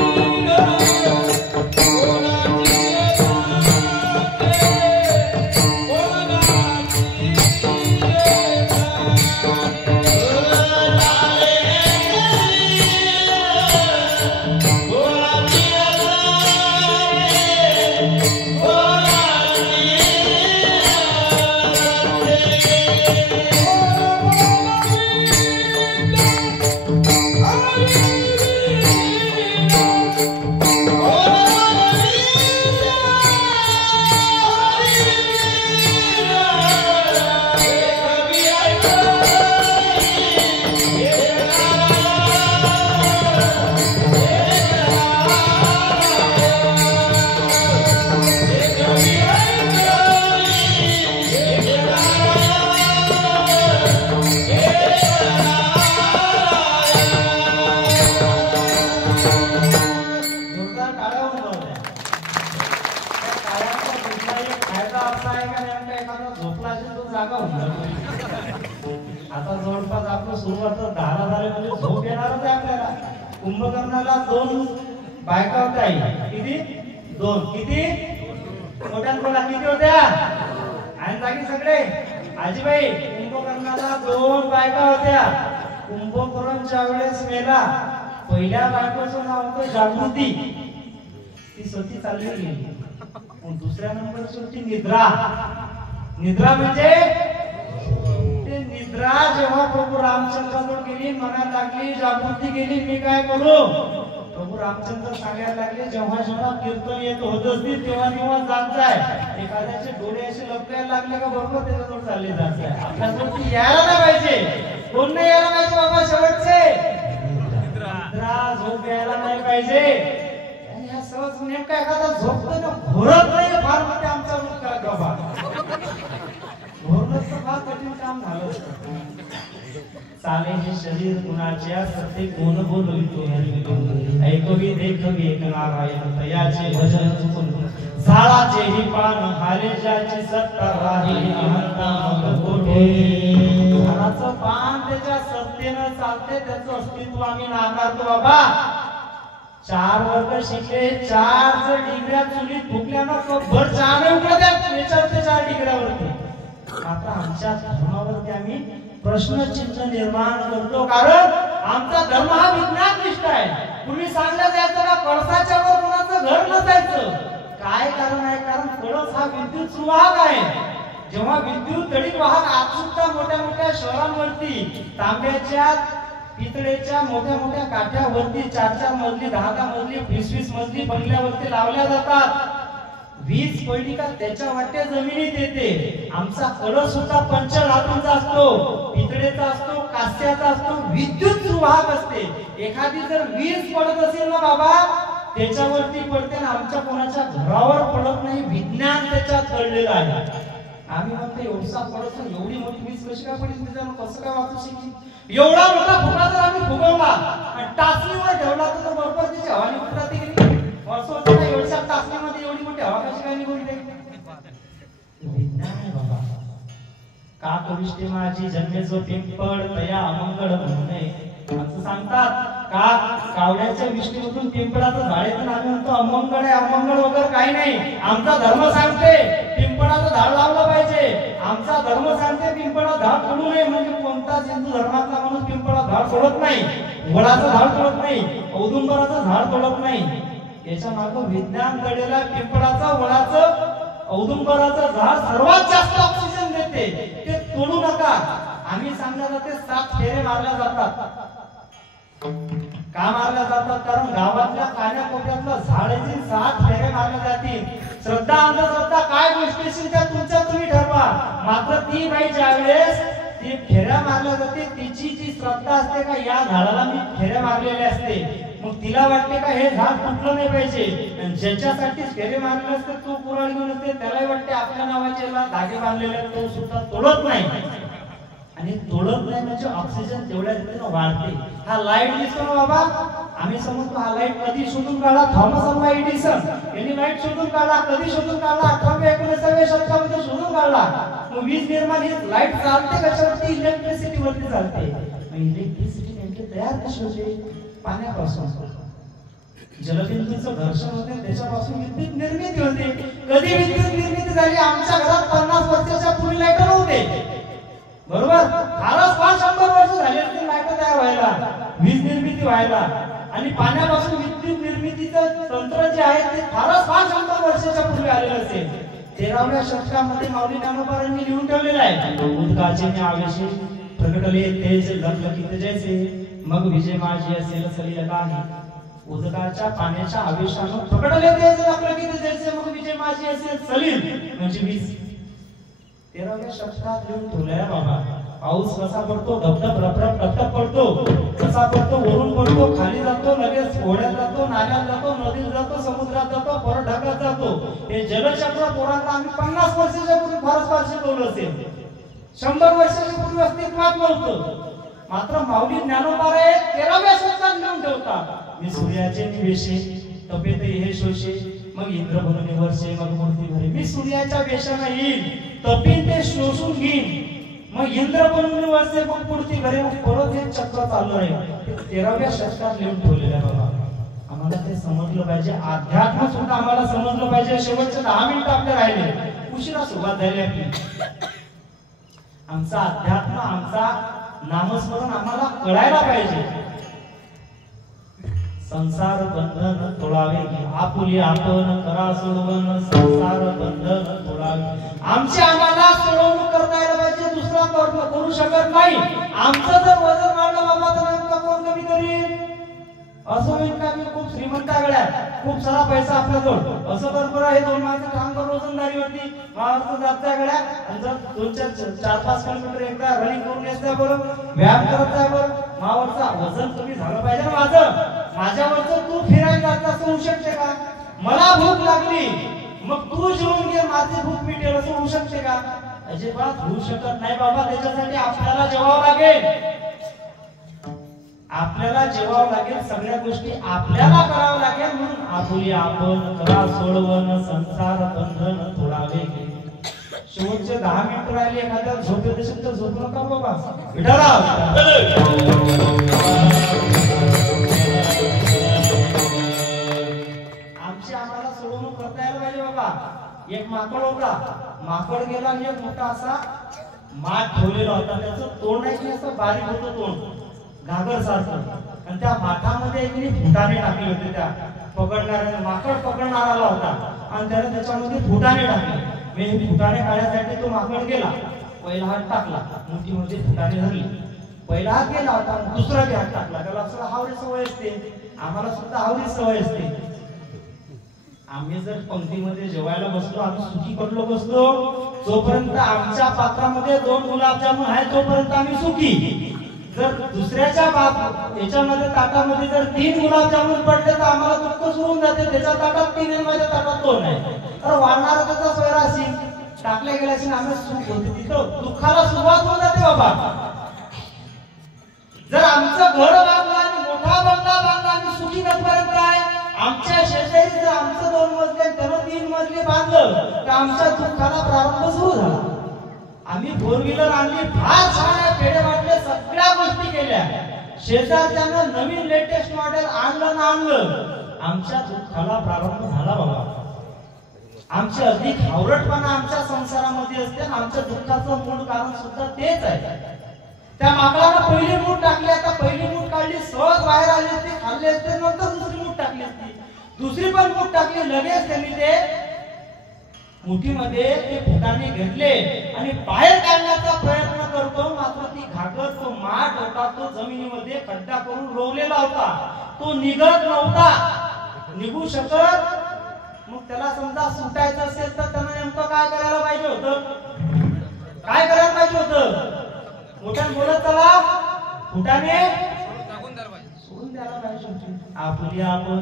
आता जवळपास आपलं सुरुवात 10 झाले झोप येणारच आहे आपल्याला. कुंभकर्णाला 2 बायका होत्या. किती? 2. किती? मोठ्यान बोला किती होत्या? आणि जागी सगळे आजीबाई कुंभकर्णाला 2 बायका होत्या. कुंभकर्णच्या वेळेस मेला. पहिल्या बायकोचं नाव होतं जागृती. ती सती चालली गेली. दुसऱ्या नंबरची होती निद्रा. निद्रा म्हणजे निद्रा जेव्हा प्रभू रामचंद्राकडे गेली म्हणायला लागली जागृती गेली मी काय करू. प्रभू रामचंद्र सांगायला लागले जेव्हा जेव्हा कीर्तन येत होत असतील तेव्हा तेव्हा जात जाय. एखाद्याचे डोळे असे लपकायला लागले का बरोबर त्याच्याजवळ चालले जात जाय. आपल्याजवळ यायला नाही पाहिजे. कोण नाही यायला पाहिजे बाबा. शेवटचे निद्रा झोप यायला नाही पाहिजे. आणि हा सहज नेमका एखादा झोपतो ना घोरत नाही फार मोठे आमचा रूप करा बाबा. घोरलं तर फार कठीण काम झालं. चाले हे शरीर गुणाच्या सत्य गुण बोलवितो ऐकवी देखवी एक नारायण तयाचे भजन चुकून झाडाचे ही पान हाले ज्याची सत्ता राही अहंता मग कोठे. झाडाचं पान त्याच्या सत्तेनं चालते त्याचं अस्तित्व आम्ही नाकारतो बाबा. 4 वर्ग शिकले 4 डिग्र्या चुलीत फुकल्यानं भर 4 उकळ्या त्याच्यावरती 4 डिग्र्यावरती. आता आमच्या धर्मावरती आम्ही प्रश्नचिन्ह निर्माण करतो कारण आमचा धर्म हा विज्ञाननिष्ठ आहे. पूर्वी सांगण्यात यायचं का कळसाच्या वर कोणाचं घर नसायचं. काय कारण आहे. कारण कळस हा विद्युत सुवाहक आहे. जेव्हा विद्युत तडिक वाहक आज सुद्धा मोठ्या मोठ्या शहरांवरती तांब्याच्या पितळेच्या मोठ्या मोठ्या काठ्यावरती 4-4 मजली 10-10 मजली 20-20 मजली बंगल्यावरती लावल्या जातात. वीज पडली का त्याच्या वाट्या जमिनीत येते. आमचा कळस सुद्धा पंचधातूचा असतो, पितळेचा असतो, कास्याचा असतो, विद्युत सुवाहक असते. एखादी जर वीज पडत असेल ना बाबा त्याच्यावरती पडते ना आमच्या कोणाच्या घरावर पडत नाही. विज्ञान त्याच्यात दडलेलं आहे. आम्ही म्हणतो एवढा पडत एवढी मोठी वीज कशी काय पडली त्याच्यानं कसं काय वाचू शकेल. एवढा मोठा फुगा जर आम्ही फुगवला आणि टाचणीवर ठेवला तर बरोबर त्याची हवा निघून जाते की नाही. वर्षाच्या एवढ्या टाचणीमध्ये एवढी मोठी हवा कशी काय निघून जाईल. विज्ञान आहे बाबा. का कविष्टे माझी जन्मे जो पिंपळ तया अमंगळ म्हणणे असं सांगतात. का कावड्याच्या विष्णूतून पिंपळाचं झाड येतं आम्ही म्हणतो अमंगळ आहे. अमंगळ वगैरे काही नाही. आमचा धर्म सांगते पिंपळाचं झाड लावलं पाहिजे. आमचा धर्म सांगते पिंपळाचं झाड तोडू नये. म्हणजे कोणताच हिंदू धर्मातला माणूस पिंपळाचं झाड तोडत नाही, वडाचं झाड तोडत नाही, औदुंबराचं झाड तोडत नाही. याच्या मागे विज्ञान दडलेला पिंपळाचं, वडाचं, औदुंबराचं झाड सर्वात जास्त ऑक्सिजन देते. ते तोडू नका. आम्ही सांगण्यात जाते 7 फेरे मारल्या जातात. का मारल्या जातात? कारण गावातल्या कान्याकोपऱ्यातलं झाडाची 7 फेरे मारल्या जातील. श्रद्धा अंधश्रद्धा काय गोष्टी असेल त्या तुमच्या तुम्ही ठरवा. मात्र ती बाई ज्यावेळेस ती फेऱ्या मारल्या जाते तिची जी श्रद्धा असते का या झाडाला मी फेऱ्या मारलेल्या असते, मग तिला वाटते का हे झाड तुटलं नाही पाहिजे. आणि ज्याच्यासाठी फेरे मारले असते तो कुऱ्हाड घेऊन असते त्यालाही वाटते आपल्या नावाचे धागे बांधलेले तो सुद्धा तोडत नाही. आणि तोडत नाही म्हणजे ऑक्सिजन तेवढ्या रीतीने वाढते. हा लाईट दिसतो ना बाबा, आम्ही समजतो हा लाईट कधी शोधून काढला? थॉमस अल्वा एडिसन यांनी लाईट शोधून काढला. कधी शोधून काढला? 18व्या 19व्या शतकामध्ये शोधून काढला. मग वीज निर्माण ही लाईट चालते कशावरती? इलेक्ट्रिसिटी वरती चालते. इलेक्ट्रिसिटी नेमकी तयार कशी होते? पाण्यापासून. जलबिंदूचं घर्षण होते त्याच्यापासून विद्युत निर्मिती होते. कधी विद्युत निर्मिती झाली? आमच्या घरात 50 वर्षाच्या पूर्वी लाईट नव्हते, बरोबर? फारच 100 वर्ष झाले असतील लाईट तयार व्हायला, वीज निर्मिती व्हायला. आणि पाण्यापासून विद्युत निर्मितीचं तंत्र जे आहे ते फारच 100 वर्षाच्या पूर्वी आलेलं असेल. 13व्या शतकामध्ये माऊली ज्ञानोबांनी लिहून ठेवलेलं आहे. उदकाचे आवेशी प्रगटले तेज लखलखित जैसे मग विजय माझी असेल सलील काही. उदकाच्या पाण्याच्या आवेशानं प्रगटले तेज लखलखित जैसे मग विजय माझी असेल सलील म्हणजे वीज. 13व्या शतकात लिहून ठेवलंय बाबा. पाऊस कसा पडतो? धबधब रपरप टपटप पडतो. कसा पडतो? वरून पडतो, खाली जातो, लगेच ओढ्यात जातो, नाल्यात जातो, नदीत जातो, समुद्रात जातो, परत ढगात जातो. हे जलचक्र पोरांना आम्ही 50 वर्षाच्या पूर्वी फारच फार शिकवलं असेल. 100 वर्षाच्या पूर्वी अस्तित्वात नव्हतं. मात्र माऊली ज्ञानोबा 13व्या शतकात लिहून ठेवतात. मी सूर्याचे निवेशे तपेत हे शोषे मग इंद्र बनून वर्षे मग मूर्ती भरे. मी सूर्याच्या वेशाने येईल, तपीन ते शोषून घेईन, मग इंद्र बनून वर्षे मग मूर्ती भरे. मग परत हे चक्र चालू राहील. 13व्या शतकात लिहून ठेवलेलं आहे बाबा. आम्हाला ते समजलं पाहिजे. अध्यात्म सुद्धा आम्हाला समजलं पाहिजे. शेवटचे 10 मिनिटं आपले राहिले, उशिरा सुरुवात झाली आपली. आमचा अध्यात्म आमचा नामस्मरण आम्हाला कळायला पाहिजे. संसार बंधन तोडावे आपुली आपण करा सोडवण. संसार बंधन तोडावे आमची आम्हाला सोडवणूक करता यायला पाहिजे. दुसरा करू शकत नाही. आमचं जर वजन वाढलं बाबा तर नेमकं कोण कमी करील? असं होईल का मी खूप श्रीमंत गड्यात, खूप सारा पैसा आपल्याजवळ, असं बरोबर आहे 2 माणसं काम करून वजनदारीवरती मावरचं जात आहे गड्या. आणि जर 4-5 किलोमीटर एकदा रनिंग करून येत बरोबर, व्यायाम करत आहे बरोबर, मावरचा वजन कमी झालं पाहिजे ना माझं. माझ्यावरचं तू फिरायला जात असं होऊ शकते का? मला भूक लागली मग तू जेवून घे, माझी भूक मिटेल असं होऊ शकते का? अजिबात होऊ शकत नाही बाबा. त्याच्यासाठी आपल्याला जेवावं लागेल. आपल्याला जेवावं लागेल. सगळ्या गोष्टी आपल्याला करावं लागेल. म्हणून आपुली आपण करा सोडवण. संसार बंधन तोडावे. शेवटचे 10 मिनिट राहिले. एखाद्या झोपेत असेल तर झोपू नका बाबा. आमची आम्हाला सोडवणूक करता यायला पाहिजे बाबा. एक माकड होता. माकड गेला आणि एक मोठा असा माठ ठेवलेला होता. त्याचं तोंड आहे की असं बारीक होतं तोंड, घागर सारखं. आणि त्या माठामध्ये एक फुटाणे टाकले होते. त्या पकडणाऱ्याने माकड पकडणारा होता आणि त्याने त्याच्यामध्ये फुटाणे टाकले. मी फुटाणे काढण्यासाठी तो माकड गेला. पहिला हात टाकला, मुठीमध्ये फुटाणे धरले. पहिला हात गेला होता, दुसरा बी हात टाकला. त्याला असं हावरी सवय असते. आम्हाला सुद्धा हावरी सवय असते. आम्ही जर पंक्तीमध्ये जेवायला बसलो, आम्ही सुखी पडलो बसलो, जोपर्यंत आमच्या पात्रामध्ये 2 गुलाबजामुन आहे तोपर्यंत आम्ही सुखी. जर दुसऱ्याच्या याच्यामध्ये ताटामध्ये जर 3 गुलाबजामुन पडले तर आम्हाला दुःख सुरून जाते. त्याच्या ताटात 3 आणि माझ्या ताटात 2 आहे. तर वाढणारा त्याचा सोयरा असेल, टाकल्या गेल्या असेल, आम्ही सुख होते. तिथं दुःखाला सुरुवात होऊन जाते बाबा. जर आमचं घर बांधलं आणि मोठा बंगला बांधला, आम्ही सुखी कधीपर्यंत आहे? आमच्या शेजारी जर आमचं 2 मजले त्यानं 3 मजले बांधलं तर आमच्या दुःखाला प्रारंभ सुरू झाला. आम्ही 4 व्हीलर आणली, फार छान आहे, पेढे वाटले, सगळ्या गोष्टी केल्या. शेजारच्यानं नवीन लेटेस्ट मॉडेल आणलं, आमच्या दुःखाला प्रारंभ झाला बाबा. आमची अधिक हावरटपणा आमच्या संसारामध्ये असते. आमच्या दुःखाचं मूळ कारण सुद्धा तेच आहे. त्या माकडानं पहिली मूठ टाकली, आता पहिली मूठ काढली, सहज बाहेर आली असती, खाल्ली असते, नंतर दुसरी मूठ टाकली असती, दुसरी पण मूठ टाकली, लगेच त्यांनी ते मुठीमध्ये ते फुटाणे घेतले आणि बाहेर काढण्याचा प्रयत्न करतो, मात्र ती घागर तो माठ होता तो जमिनीमध्ये खड्डा करून रोवलेला होता, तो निघत नव्हता, निघू शकत. मग त्याला समजा सुटायचं असेल तर त्यानं नेमकं काय करायला पाहिजे होतं, काय करायला पाहिजे होतं? मोठ्याने बोलत चला, फुटाणे सोडून द्यायला पाहिजे होते. आपली आपण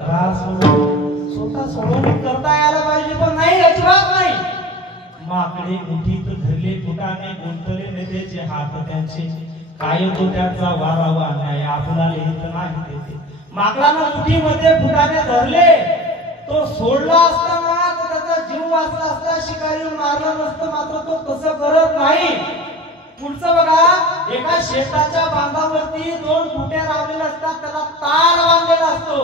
रास स्वतः सोडून करता यायला पाहिजे, पण नाही, अजिबात नाही. माकडे मुठीत धरले फुटाणे, गुंतले नेत्याचे हात त्यांचे, काय तो त्याचा वारावा नाही, आपला लिहित नाही देते. माकडानं मुठीमध्ये फुटाणे धरले, तो सोडला असताना त्याचा जीव वाचला असता, शिकारी मारलं नसतं, मात्र तो तसं करत नाही. पुढचं बघा, एका शेताच्या बांधावरती दोन फुटे लावलेले असतात, त्याला तार बांधलेला असतो.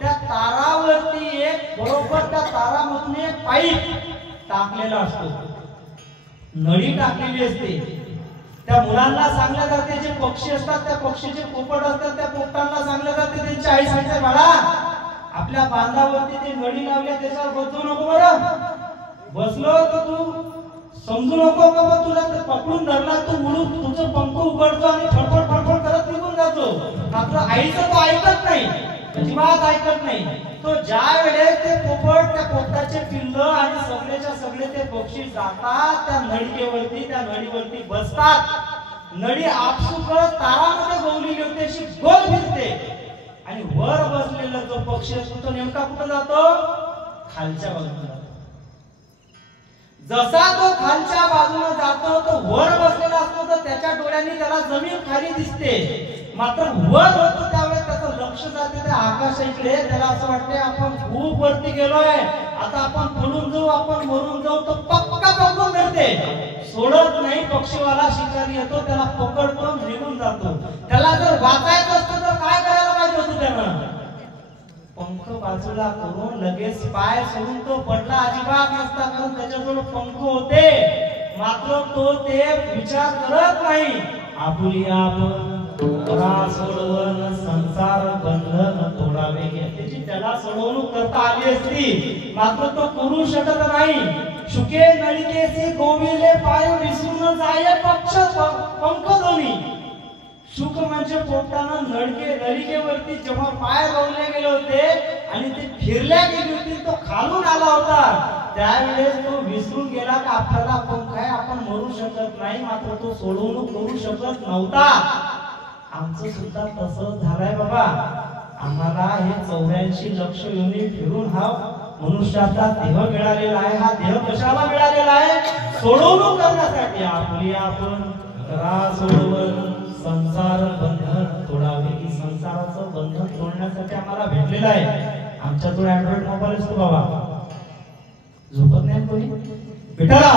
त्या तारावरती एक बरोबर त्या तारामधून एक पाईप टाकलेला असतो, नळी टाकलेली असते. त्या मुलांना सांगल्या जाते, जे पक्षी असतात त्या पक्षीचे पोपट असतात त्या पोपटांना सांगल्या जाते, त्यांची आई सांगते, बाळा आपल्या बांधावरती ते नळी लावल्या त्याच्यावर बसू नको, बरं बसलो तर तू समजू नको बाबा, तुला ते पकडून धरला तू मुळून तुझं पंख उघडतो आणि फडफड फडफड करत निघून जातो. मात्र आईचं तो ऐकत नाही, अजिबात ऐकत नाही. तो ज्या वेळेस ते पोपट, त्या पोपटाचे पिल्ल आणि सगळेच्या सगळे ते पक्षी जातात त्या नळीवरती, त्या नळीवरती बसतात. नळी आपसुकच तारामध्ये गोवलेली होते, अशी गोल फिरते आणि वर बसलेला जो पक्षी असतो तो नेमका कुठे जातो, खालच्या बाजूला जातो. जसा तो खालच्या बाजूला जातो, तो वर बसलेला असतो तर त्याच्या डोळ्यांनी त्याला जमीन खाली दिसते, मात्र वर होतो त्यावेळेस त्याचं लक्ष जाते त्या आकाशाकडे. त्याला असं वाटते आपण खूप वरती गेलोय, आता आपण पडून जाऊ, आपण मरून जाऊ. तो पक्का पकडून धरते, सोडत नाही. पक्षीवाला शिकारी येतो, त्याला पकडतो, निघून जातो. त्याला जर वाचायचं असतं तर काय करायला पाहिजे होतं त्यानं, पंख बाजूला करून लगेच पाय सोडून तो पडला अजिबात नसता, कारण त्याच्याजवळ पंख होते. मात्र तो ते विचार करत नाही. आपुली आपण सोडवण संसार बंधन तोडावे, त्याची त्याला सोडवणूक करता आली असती, मात्र तो करू शकत नाही. शुके नळिकेचे गोविले पाय विसरून जाय पक्ष पंख दोन्ही. शुक म्हणजे पोपटानं नळिकेवरती जेव्हा पाय रोवले गेले होते आणि ते फिरल्या गेली होती, तो खालून आला होता, त्यावेळेस तो विसरून गेला की आपल्याला पंख आहे, आपण मरू शकत नाही, मात्र तो सोडवणूक करू शकत नव्हता. आमचं सुद्धा तसंच झालंय बाबा. आम्हाला हे 84 लक्ष योनी फिरून हा मनुष्याचा देह मिळालेला आहे. हा देह कशाला मिळालेला आहे, सोडवणूक करण्यासाठी. आपली आपण सोडवून संसार बंधन तोडावे, की संसाराचं बंधन तोडण्यासाठी आम्हाला भेटलेला आहे. आमच्याजवळ अँड्रॉइड मोबाईल असतो बाबा, झोपत नाही कोणी भेटायला.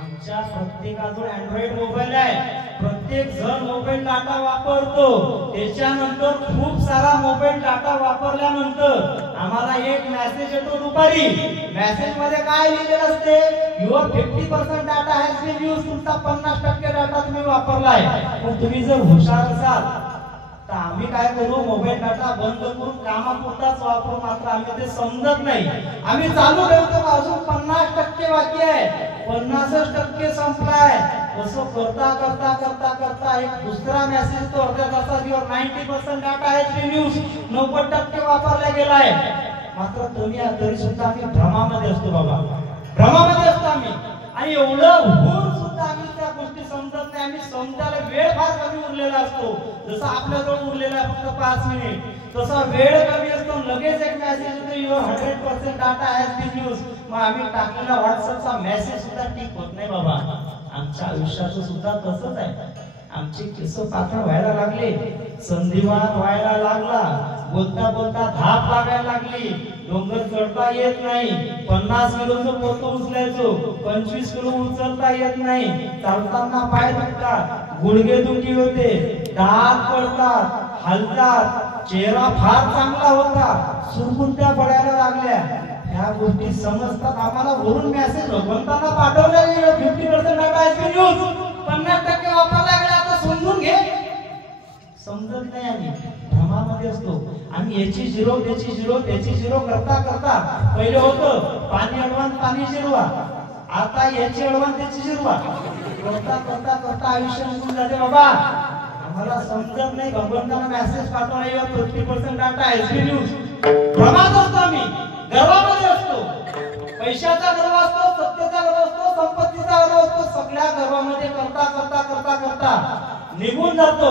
आमच्या प्रत्येकाजवळ अँड्रॉइड मोबाईल आहे, प्रत्येक जण मोबाईल डाटा वापरतो. त्याच्यानंतर खूप सारा मोबाईल डाटा वापरल्यानंतर आम्हाला एक मेसेज येतो दुपारी. मेसेज मध्ये काय लिहिलेलं असते, your 50% data has been used, तुमचा 50% डाटा तुम्ही वापरलाय. पण तुम्ही जर हुशार असाल तर आम्ही काय करू, मोबाईल डाटा बंद करून कामापुरताच वापरू, मात्र आम्ही ते समजत नाही. आम्ही चालू ठेवतो, अजून 50% बाकी आहे, 50% संपलाय. असं करता करता करता करता एक दुसरा मेसेज तो अर्ध्या तासात your 90% data has been used, 90% वापरला गेलाय. मात्र तुम्ही तरी सुद्धा आम्ही भ्रमामध्ये असतो बाबा, भ्रमामध्ये असतो आम्ही. आणि एवढं होऊन सुद्धा आम्ही त्या गोष्टी समजत नाही. आम्ही समजायला वेळ फार कमी उरलेला असतो. जसं आपल्याजवळ उरलेला आहे फक्त 5 मिनिट, तसा वेळ कमी असतो. लगेच एक मेसेज येतो, your 100% data has been used. मग आम्ही टाकलेला व्हॉट्सअपचा मेसेज सुद्धा ठीक होत नाही बाबा. आमच्या आयुष्याचं सुद्धा तसंच आहे. आमचे केस पातळ व्हायला लागले, संधिवात व्हायला लागला, बोलता बोलता धाप लागायला लागली, डोंगर चढता येत नाही, 50 किलोचं पोतं उचलायचो, 25 किलो उचलता येत नाही, चालताना पाय दुखतात, गुडघे दुखी होते, दात पडतात, हलतात, चेहरा फार चांगला होता, सुरकुत्या पडायला लागल्या. ह्या गोष्टी समजतात आम्हाला. वरून मेसेज भगवंतांना पाठवला गेला, 50% डाटा हॅज बीन यूज्ड, 50% वापरला गेला, आता समजून घे. समजत नाही, आम्ही भ्रमामध्ये असतो. आम्ही आणि याची झिरो त्याची झिरो त्याची झिरो करता करता पहिले होतं पाणी अडवान पाणी जिरवा, आता याची अडवान त्याची जिरवा करता करता करता आयुष्य निघून जाते बाबा. आम्हाला समजत नाही. भगवंताला मेसेज पाठवला 50% डाटा एसबी न्यूज. भ्रमात असतो आम्ही, गर्वामध्ये असतो. पैशाचा गर्व असतो, सत्तेचा गर्व असतो, संपत्तीचा गर्व असतो. सगळ्या गर्वामध्ये करता करता करता करता निघून जातो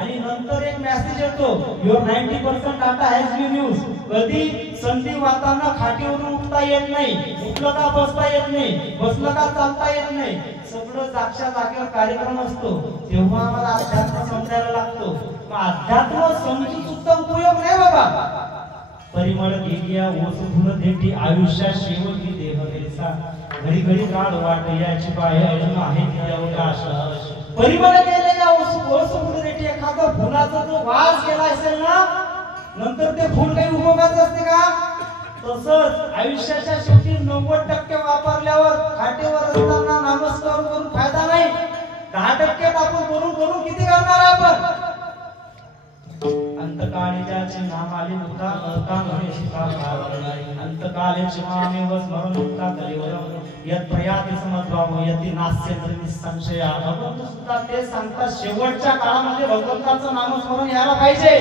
आणि नंतर एक मेसेज येतो your 90% data has been use. कधी संधी वाताना खाटीवरून उठता येत नाही, उठलं का बसता येत नाही, बसलं का चालता येत नाही, सगळं जागच्या जागेवर कार्यक्रम असतो. तेव्हा आम्हाला अध्यात्म समजायला लागतो. मग अध्यात्म समजून सुद्धा उपयोग नाही बाबा. परिमळ गेलिया ओसफुल देठी आयुष्यात शेवटी देह देसा, घडी घडी काढ वाट याची बाहे अजून आहे तिच्या आशा. परिमळ गेलेल्या ओसफुल देठी एखादा फुलाचा जो वास गेला असेल ना, नंतर ते फुल काही उपयोगाचं असते का? तसंच आयुष्याच्या शेवटी 90% वापरल्यावर खाटेवर असताना नामस्मरण करून फायदा नाही. 10% आपण करून करून किती करणार आपण? अंतकाळी ज्याचे नाम आले मुक्ता नरका म्हणे शिका नाही. अंतकाले चिमामे व स्मरण मुक्ता कलिवरम यत प्रयाति समद्भाव यति नास्य निसंशय. भगवंत सुद्धा ते सांगतात शेवटच्या काळामध्ये भगवंताचं नामस्मरण यायला पाहिजे.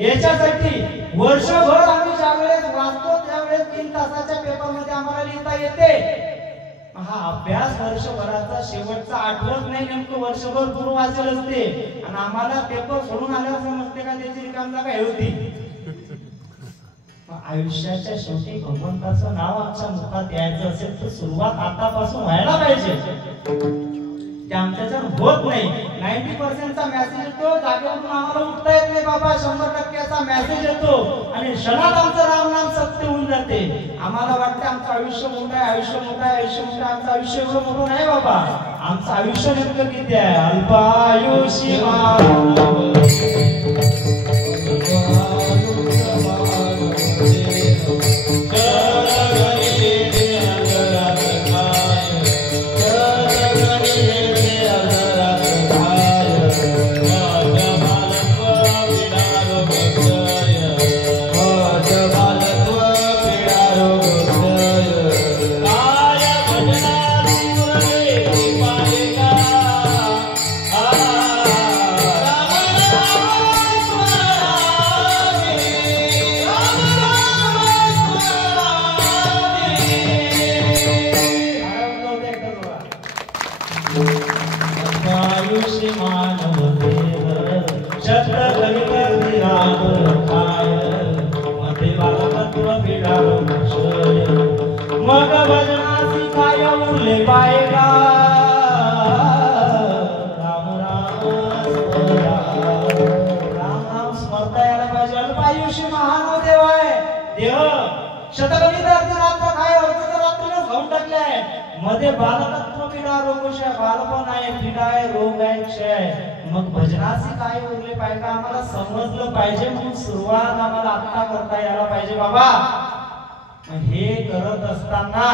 याच्यासाठी वर्षभर आम्ही ज्यावेळेस वाचतो त्यावेळेस 3 तासाच्या पेपर मध्ये आम्हाला लिहिता येते. हा अभ्यास वर्षभराचा शेवटचा आठवत नाही, नेमकं वर्षभर पूर्ण वाचेल असते आणि आम्हाला पेपर सोडून आल्यावर समजते का त्याची रिकाम जागा हे होती. आयुष्याच्या शेवटी भगवंताचं नाव आमच्या मुखात यायचं असेल तर सुरुवात आतापासून व्हायला पाहिजे. ते आमच्याच्यानं होत नाही. 90% मेसेज येतो, जागेवरून आम्हाला उठता येत नाही बाबा. 100% मेसेज येतो आणि क्षणात आमचं राम नाम सत्य होऊन जाते. आम्हाला वाटतं आमचं आयुष्य मोठं आहे, आयुष्य मोठं आहे, आयुष्य मोठं आहे. आमचं आयुष्य एवढं मोठं नाही बाबा. आमचं आयुष्य नेमकं किती आहे? अल्पायुषी मग भजनासी काय उरले पायगा. राम नाम स्मरता यायला पाहिजे. अल्पायुषी महान देव आहे. देह शतकनी रात्र काय अर्ध रात्रीनच घेऊन टाकलाय. मध्ये बालकत्व पीडा रोगशय, बालपण आहे, पीडा आहे, रोग आहे, क्षय आहे. मग भजनासी काय उरले पाहिजे आम्हाला समजलं पाहिजे. म्हणून सुरुवात आम्हाला आता करता यायला पाहिजे बाबा. हे करत असताना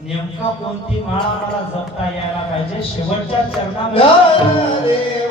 नेमका कोणती माळ आम्हाला जपता यायला पाहिजे? शेवटच्या चरणामध्ये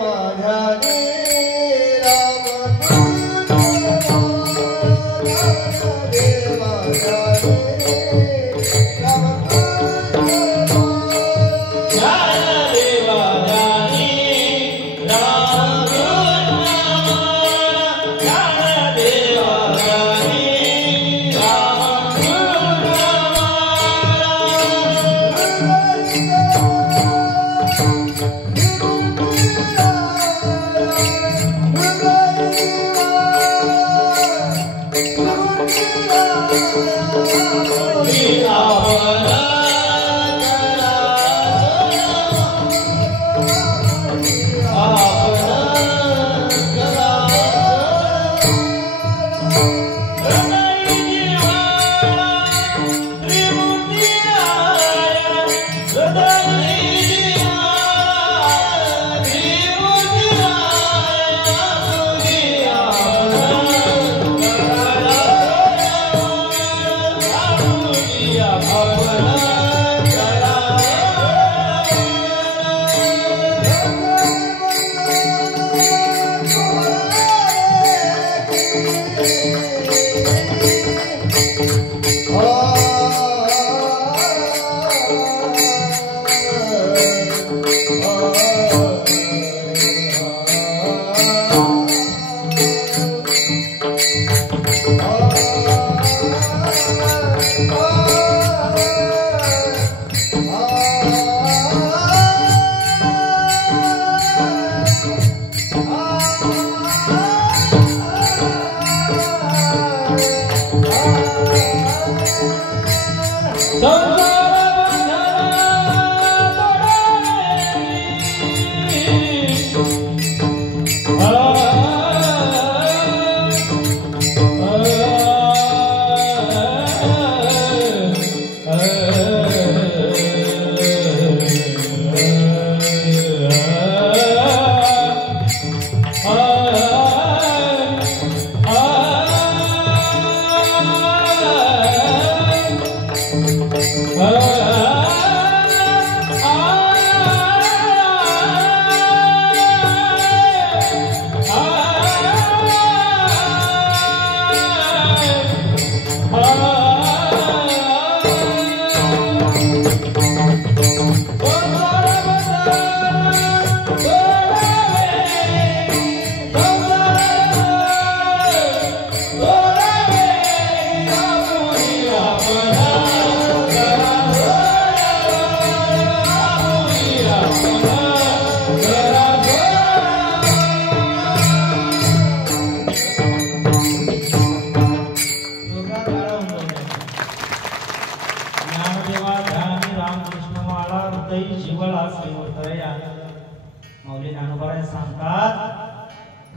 माऊली ज्ञानोबा सांगतात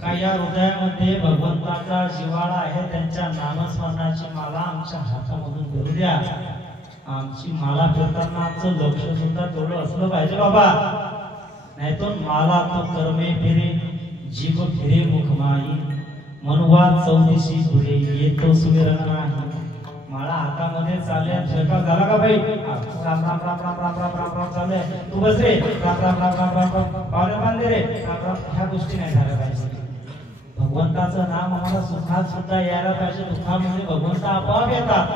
का या हृदयामध्ये भगवंताचा जिव्हाळा आहे, त्यांच्या नामस्मरणाची माला आमच्या हातामधून फिरू द्या. आमची माला फिरताना आमचं लक्ष सुद्धा तेवढं असलं पाहिजे बाबा, नाहीतर माला तो कर्मे फिरे जीव फिरे मुखमाई मनुवाद चौदिशी पुढे येतो सुमिरण नाही. माळा हातामध्ये चालल्या झटका झाला का बाई, राम राम राम राम राम राम राम राम चालले, तू बस रे, राम राम राम राम राम राम पावले बांधले रे, राम राम, ह्या गोष्टी नाही झाल्या पाहिजे. भगवंताचं नाम आम्हाला सुखात सुद्धा यायला पाहिजे, दुःखामध्ये भगवंत आपोआप येतात.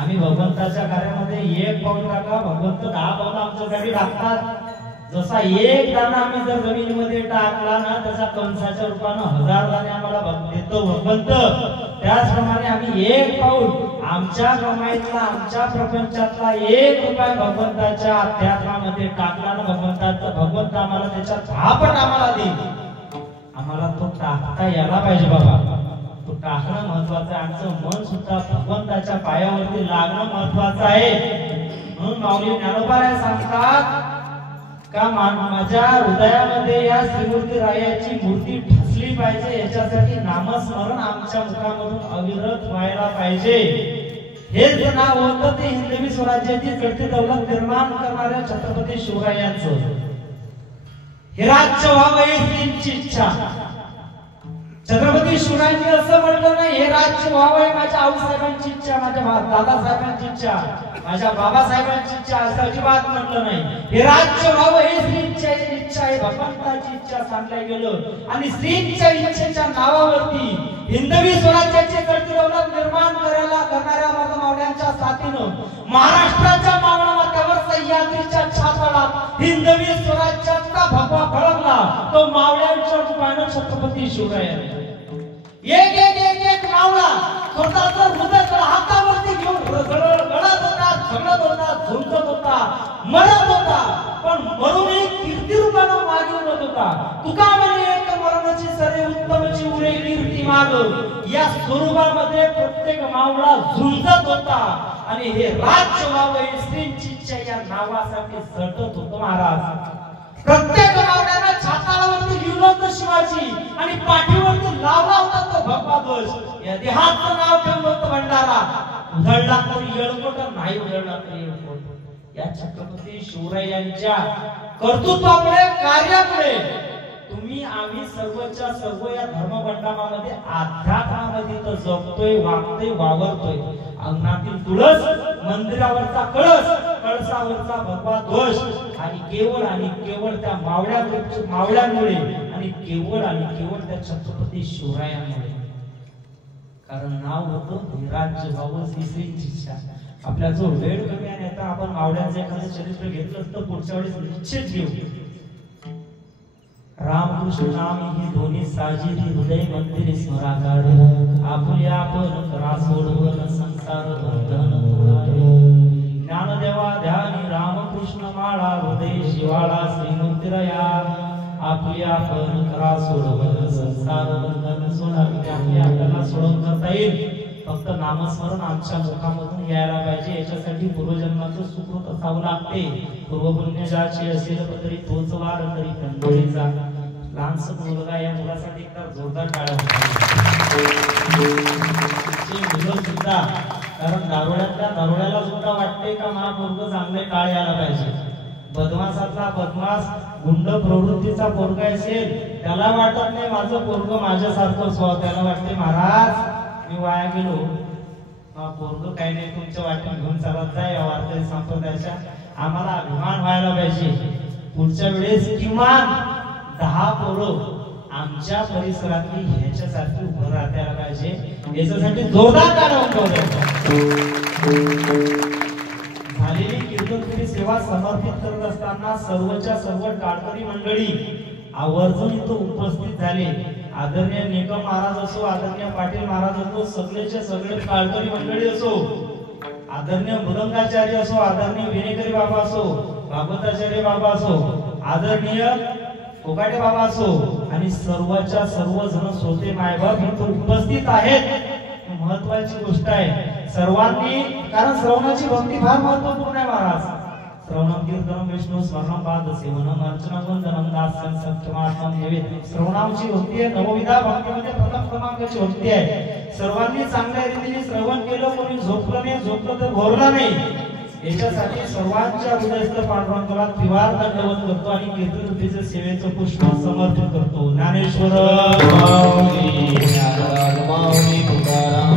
आम्ही भगवंताच्या कार्यामध्ये एक पाऊल टाका, भगवंत 10 पाऊल आमच्यासाठी टाकतात. जसा एक दाणा आम्ही जर जमिनीमध्ये टाकला ना, त्याचा कंसाच्या रूपानं 1000 दाणे आम्हाला देतो भगवंत. त्याचप्रमाणे आम्ही एक पाऊल आमच्या कमाईतला, आमच्या प्रपंचातला 1 रुपया भगवंताच्या अध्यात्मामध्ये टाकला ना, भगवंत आम्हाला त्याच्या 10 पट आम्हाला देईल. आम्हाला तो टाकता यायला पाहिजे बाबा, तो टाकणं महत्वाचं आहे. आमचं मन सुद्धा भगवंताच्या पायावरती लागणं महत्वाचं आहे. म्हणून माऊली ज्ञानोबा सांगतात का माझ्या हृदयामध्ये या श्रीमूर्ती रायाची मूर्ती ठसली पाहिजे, याच्यासाठी नामस्मरण आमच्या मुखामधून अविरत व्हायला पाहिजे. हेच नाव होतं ते हिंदवी स्वराज्याची चढती दौलत निर्माण करणाऱ्या छत्रपती शिवरायांचं. हे राज्य व्हावं ही त्यांची इच्छा. छत्रपती शिवरायांनी असं म्हटलं नाही हे राज्य व्हावं माझ्या आऊसाहेबांची इच्छा, माझ्या दादासाहेबांची इच्छा, माझ्या बाबासाहेबांची इच्छा, असं अजिबात म्हटलं नाही. हे राज्य व्हावं ही श्रींची इच्छा आहे, भगवंताची इच्छा सांगल्या गेलं. आणि श्रींच्या इच्छेच्या नावावरती हिंदवी स्वराज्याची चढती दौलत निर्माण करणाऱ्या मावळ्यांच्या साथीनं महाराष्ट्राच्या मावळा माथ्यावर सह्याद्रीच्या छाताळात हिंदवी स्वराज्याचा भगवा फळकला. तो मावळ्यांच्या रूपानं छत्रपती शिवरायांनी एक एक एक एक मावळा स्वतःचा हृदय हातावरती घेऊन गळत होता, झगडत होता, झुंजत होता, मरत होता, पण मरूनही कीर्ती रूपानं मागे उरत होता. तुका म्हणे एक मरणाची सरे उत्तमची उरे कीर्ती माग. या स्वरूपामध्ये प्रत्येक मावळा झुंजत होता आणि हे राज्य व्हावं श्रींची इच्छा या नावासाठी झटत होतो महाराज. प्रत्येक मावळ्यानं छाताळावरती लिहिलं होतं शिवाजी आणि पाठीवरती लावला होता तो भगवा ध्वज. या देहाचं नाव ठेवलं होतं भंडारा. उधळला तरी येळकोट, नाही उधळला तरी येळकोट. या छत्रपती शिवरायांच्या कर्तृत्वामुळे, कार्यामुळे तुम्ही आम्ही सर्वच्या सर्व या धर्मबंडामध्ये अध्यात्मामध्ये तर जगतोय, वागतोय, वावरतोय. अंगणातील तुळस, मंदिरावरचा कळस, कळसावरचा भगवा ध्वज आणि केवळ त्या मावळ्यांमुळे आणि केवळ त्या छत्रपती शिवरायांमुळे. कारण नाव होतं राज्य व्हावं श्रींची इच्छा. आपल्या जो वेळ कमी आहे, आता आपण मावळ्यांचं एखादं चरित्र घेतलं तर पुढच्या वेळेस निश्चित घेऊ. रामकृष्ण नाम ही दोन्ही साजिरी हृदय मंदिर स्मरागार. आपुल्या आपण करा सोडवन संसार बंधन. ज्ञानदेवा ध्यानी रामकृष्ण माळा हृदय शिवाळा श्रीमूर्तिरया. आपुल्या आपण करा सोडवन संसार बंधन. आपल्याला सोडून करता येईल, फक्त नामस्मरण आमच्या मुखामधून यायला पाहिजे. याच्यासाठी पूर्वजन्माचं सुकृत असावं लागते. पूर्वपुण्य ज्याची असेल तरी तोच वार तरी कंदोळीचा. लहानसा मुलगा, या मुलासाठी एकदा जोरदार टाळ्या मुलं सुद्धा, कारण दारुड्याला सुद्धा वाटते का मला पोरग चांगले टाळ यायला पाहिजे. बदमाशातला बदमाश, गुंड प्रवृत्तीचा पोरगा असेल, त्याला वाटत नाही माझं पोरग माझ्यासारखं स्व. त्याला वाटते महाराज मी वाया गेलो, पोरग काही नाही तुमच्या वाटेत घेऊन चालत जा या वारकरी संप्रदायाच्या आम्हाला अभिमान व्हायला पाहिजे पुढच्या वेळेस किमान 10 पोरं आमच्या परिसरातली ह्याच्यासारखी उभं राहायला पाहिजे याच्यासाठी जोरदार कार्यक्रम झालेली कीर्तनपुरी सेवा समर्पित करत असताना सर्वच्या सर्व टाळकरी मंडळी आवर्जून इथं उपस्थित झाले आदरणीय निकम महाराज असो आदरणीय पाटील महाराज असो सगळेचे सगळे टाळकरी मंडळी असो आदरणीय मृदंगाचार्य असो आदरणीय विनेकरी बाबा असो भागवताचार्य बाबा असो आदरणीय कोकाटे बाबा असो आणि सर्वच्या सर्व जण श्रोते मायबाप इथं उपस्थित आहेत महत्वाची गोष्ट आहे सर्वांनी कारण श्रवणाची भक्ती फार महत्त्वपूर्ण आहे महाराज श्रवणं कीर्तनं विष्णू स्मरणं पाद सेवनं अर्चना वंदनं दास्यं सत्यमात्मं नैवेद्यं श्रवणाची भक्ती आहे नवविधा भक्तीमध्ये प्रथम क्रमांकाची भक्ती आहे सर्वांनी चांगल्या रीतीने श्रवण केलं कोणी झोपलं तर घोरलं नाही याच्यासाठी सर्वांच्या हृदयस्थ पांडुरंगाला त्रिवार दंडवत करतो आणि कीर्तनरूपीचे सेवेचं पुष्प समर्पित करतो ज्ञानेश्वर माऊली ज्ञानराज माऊली तुकाराम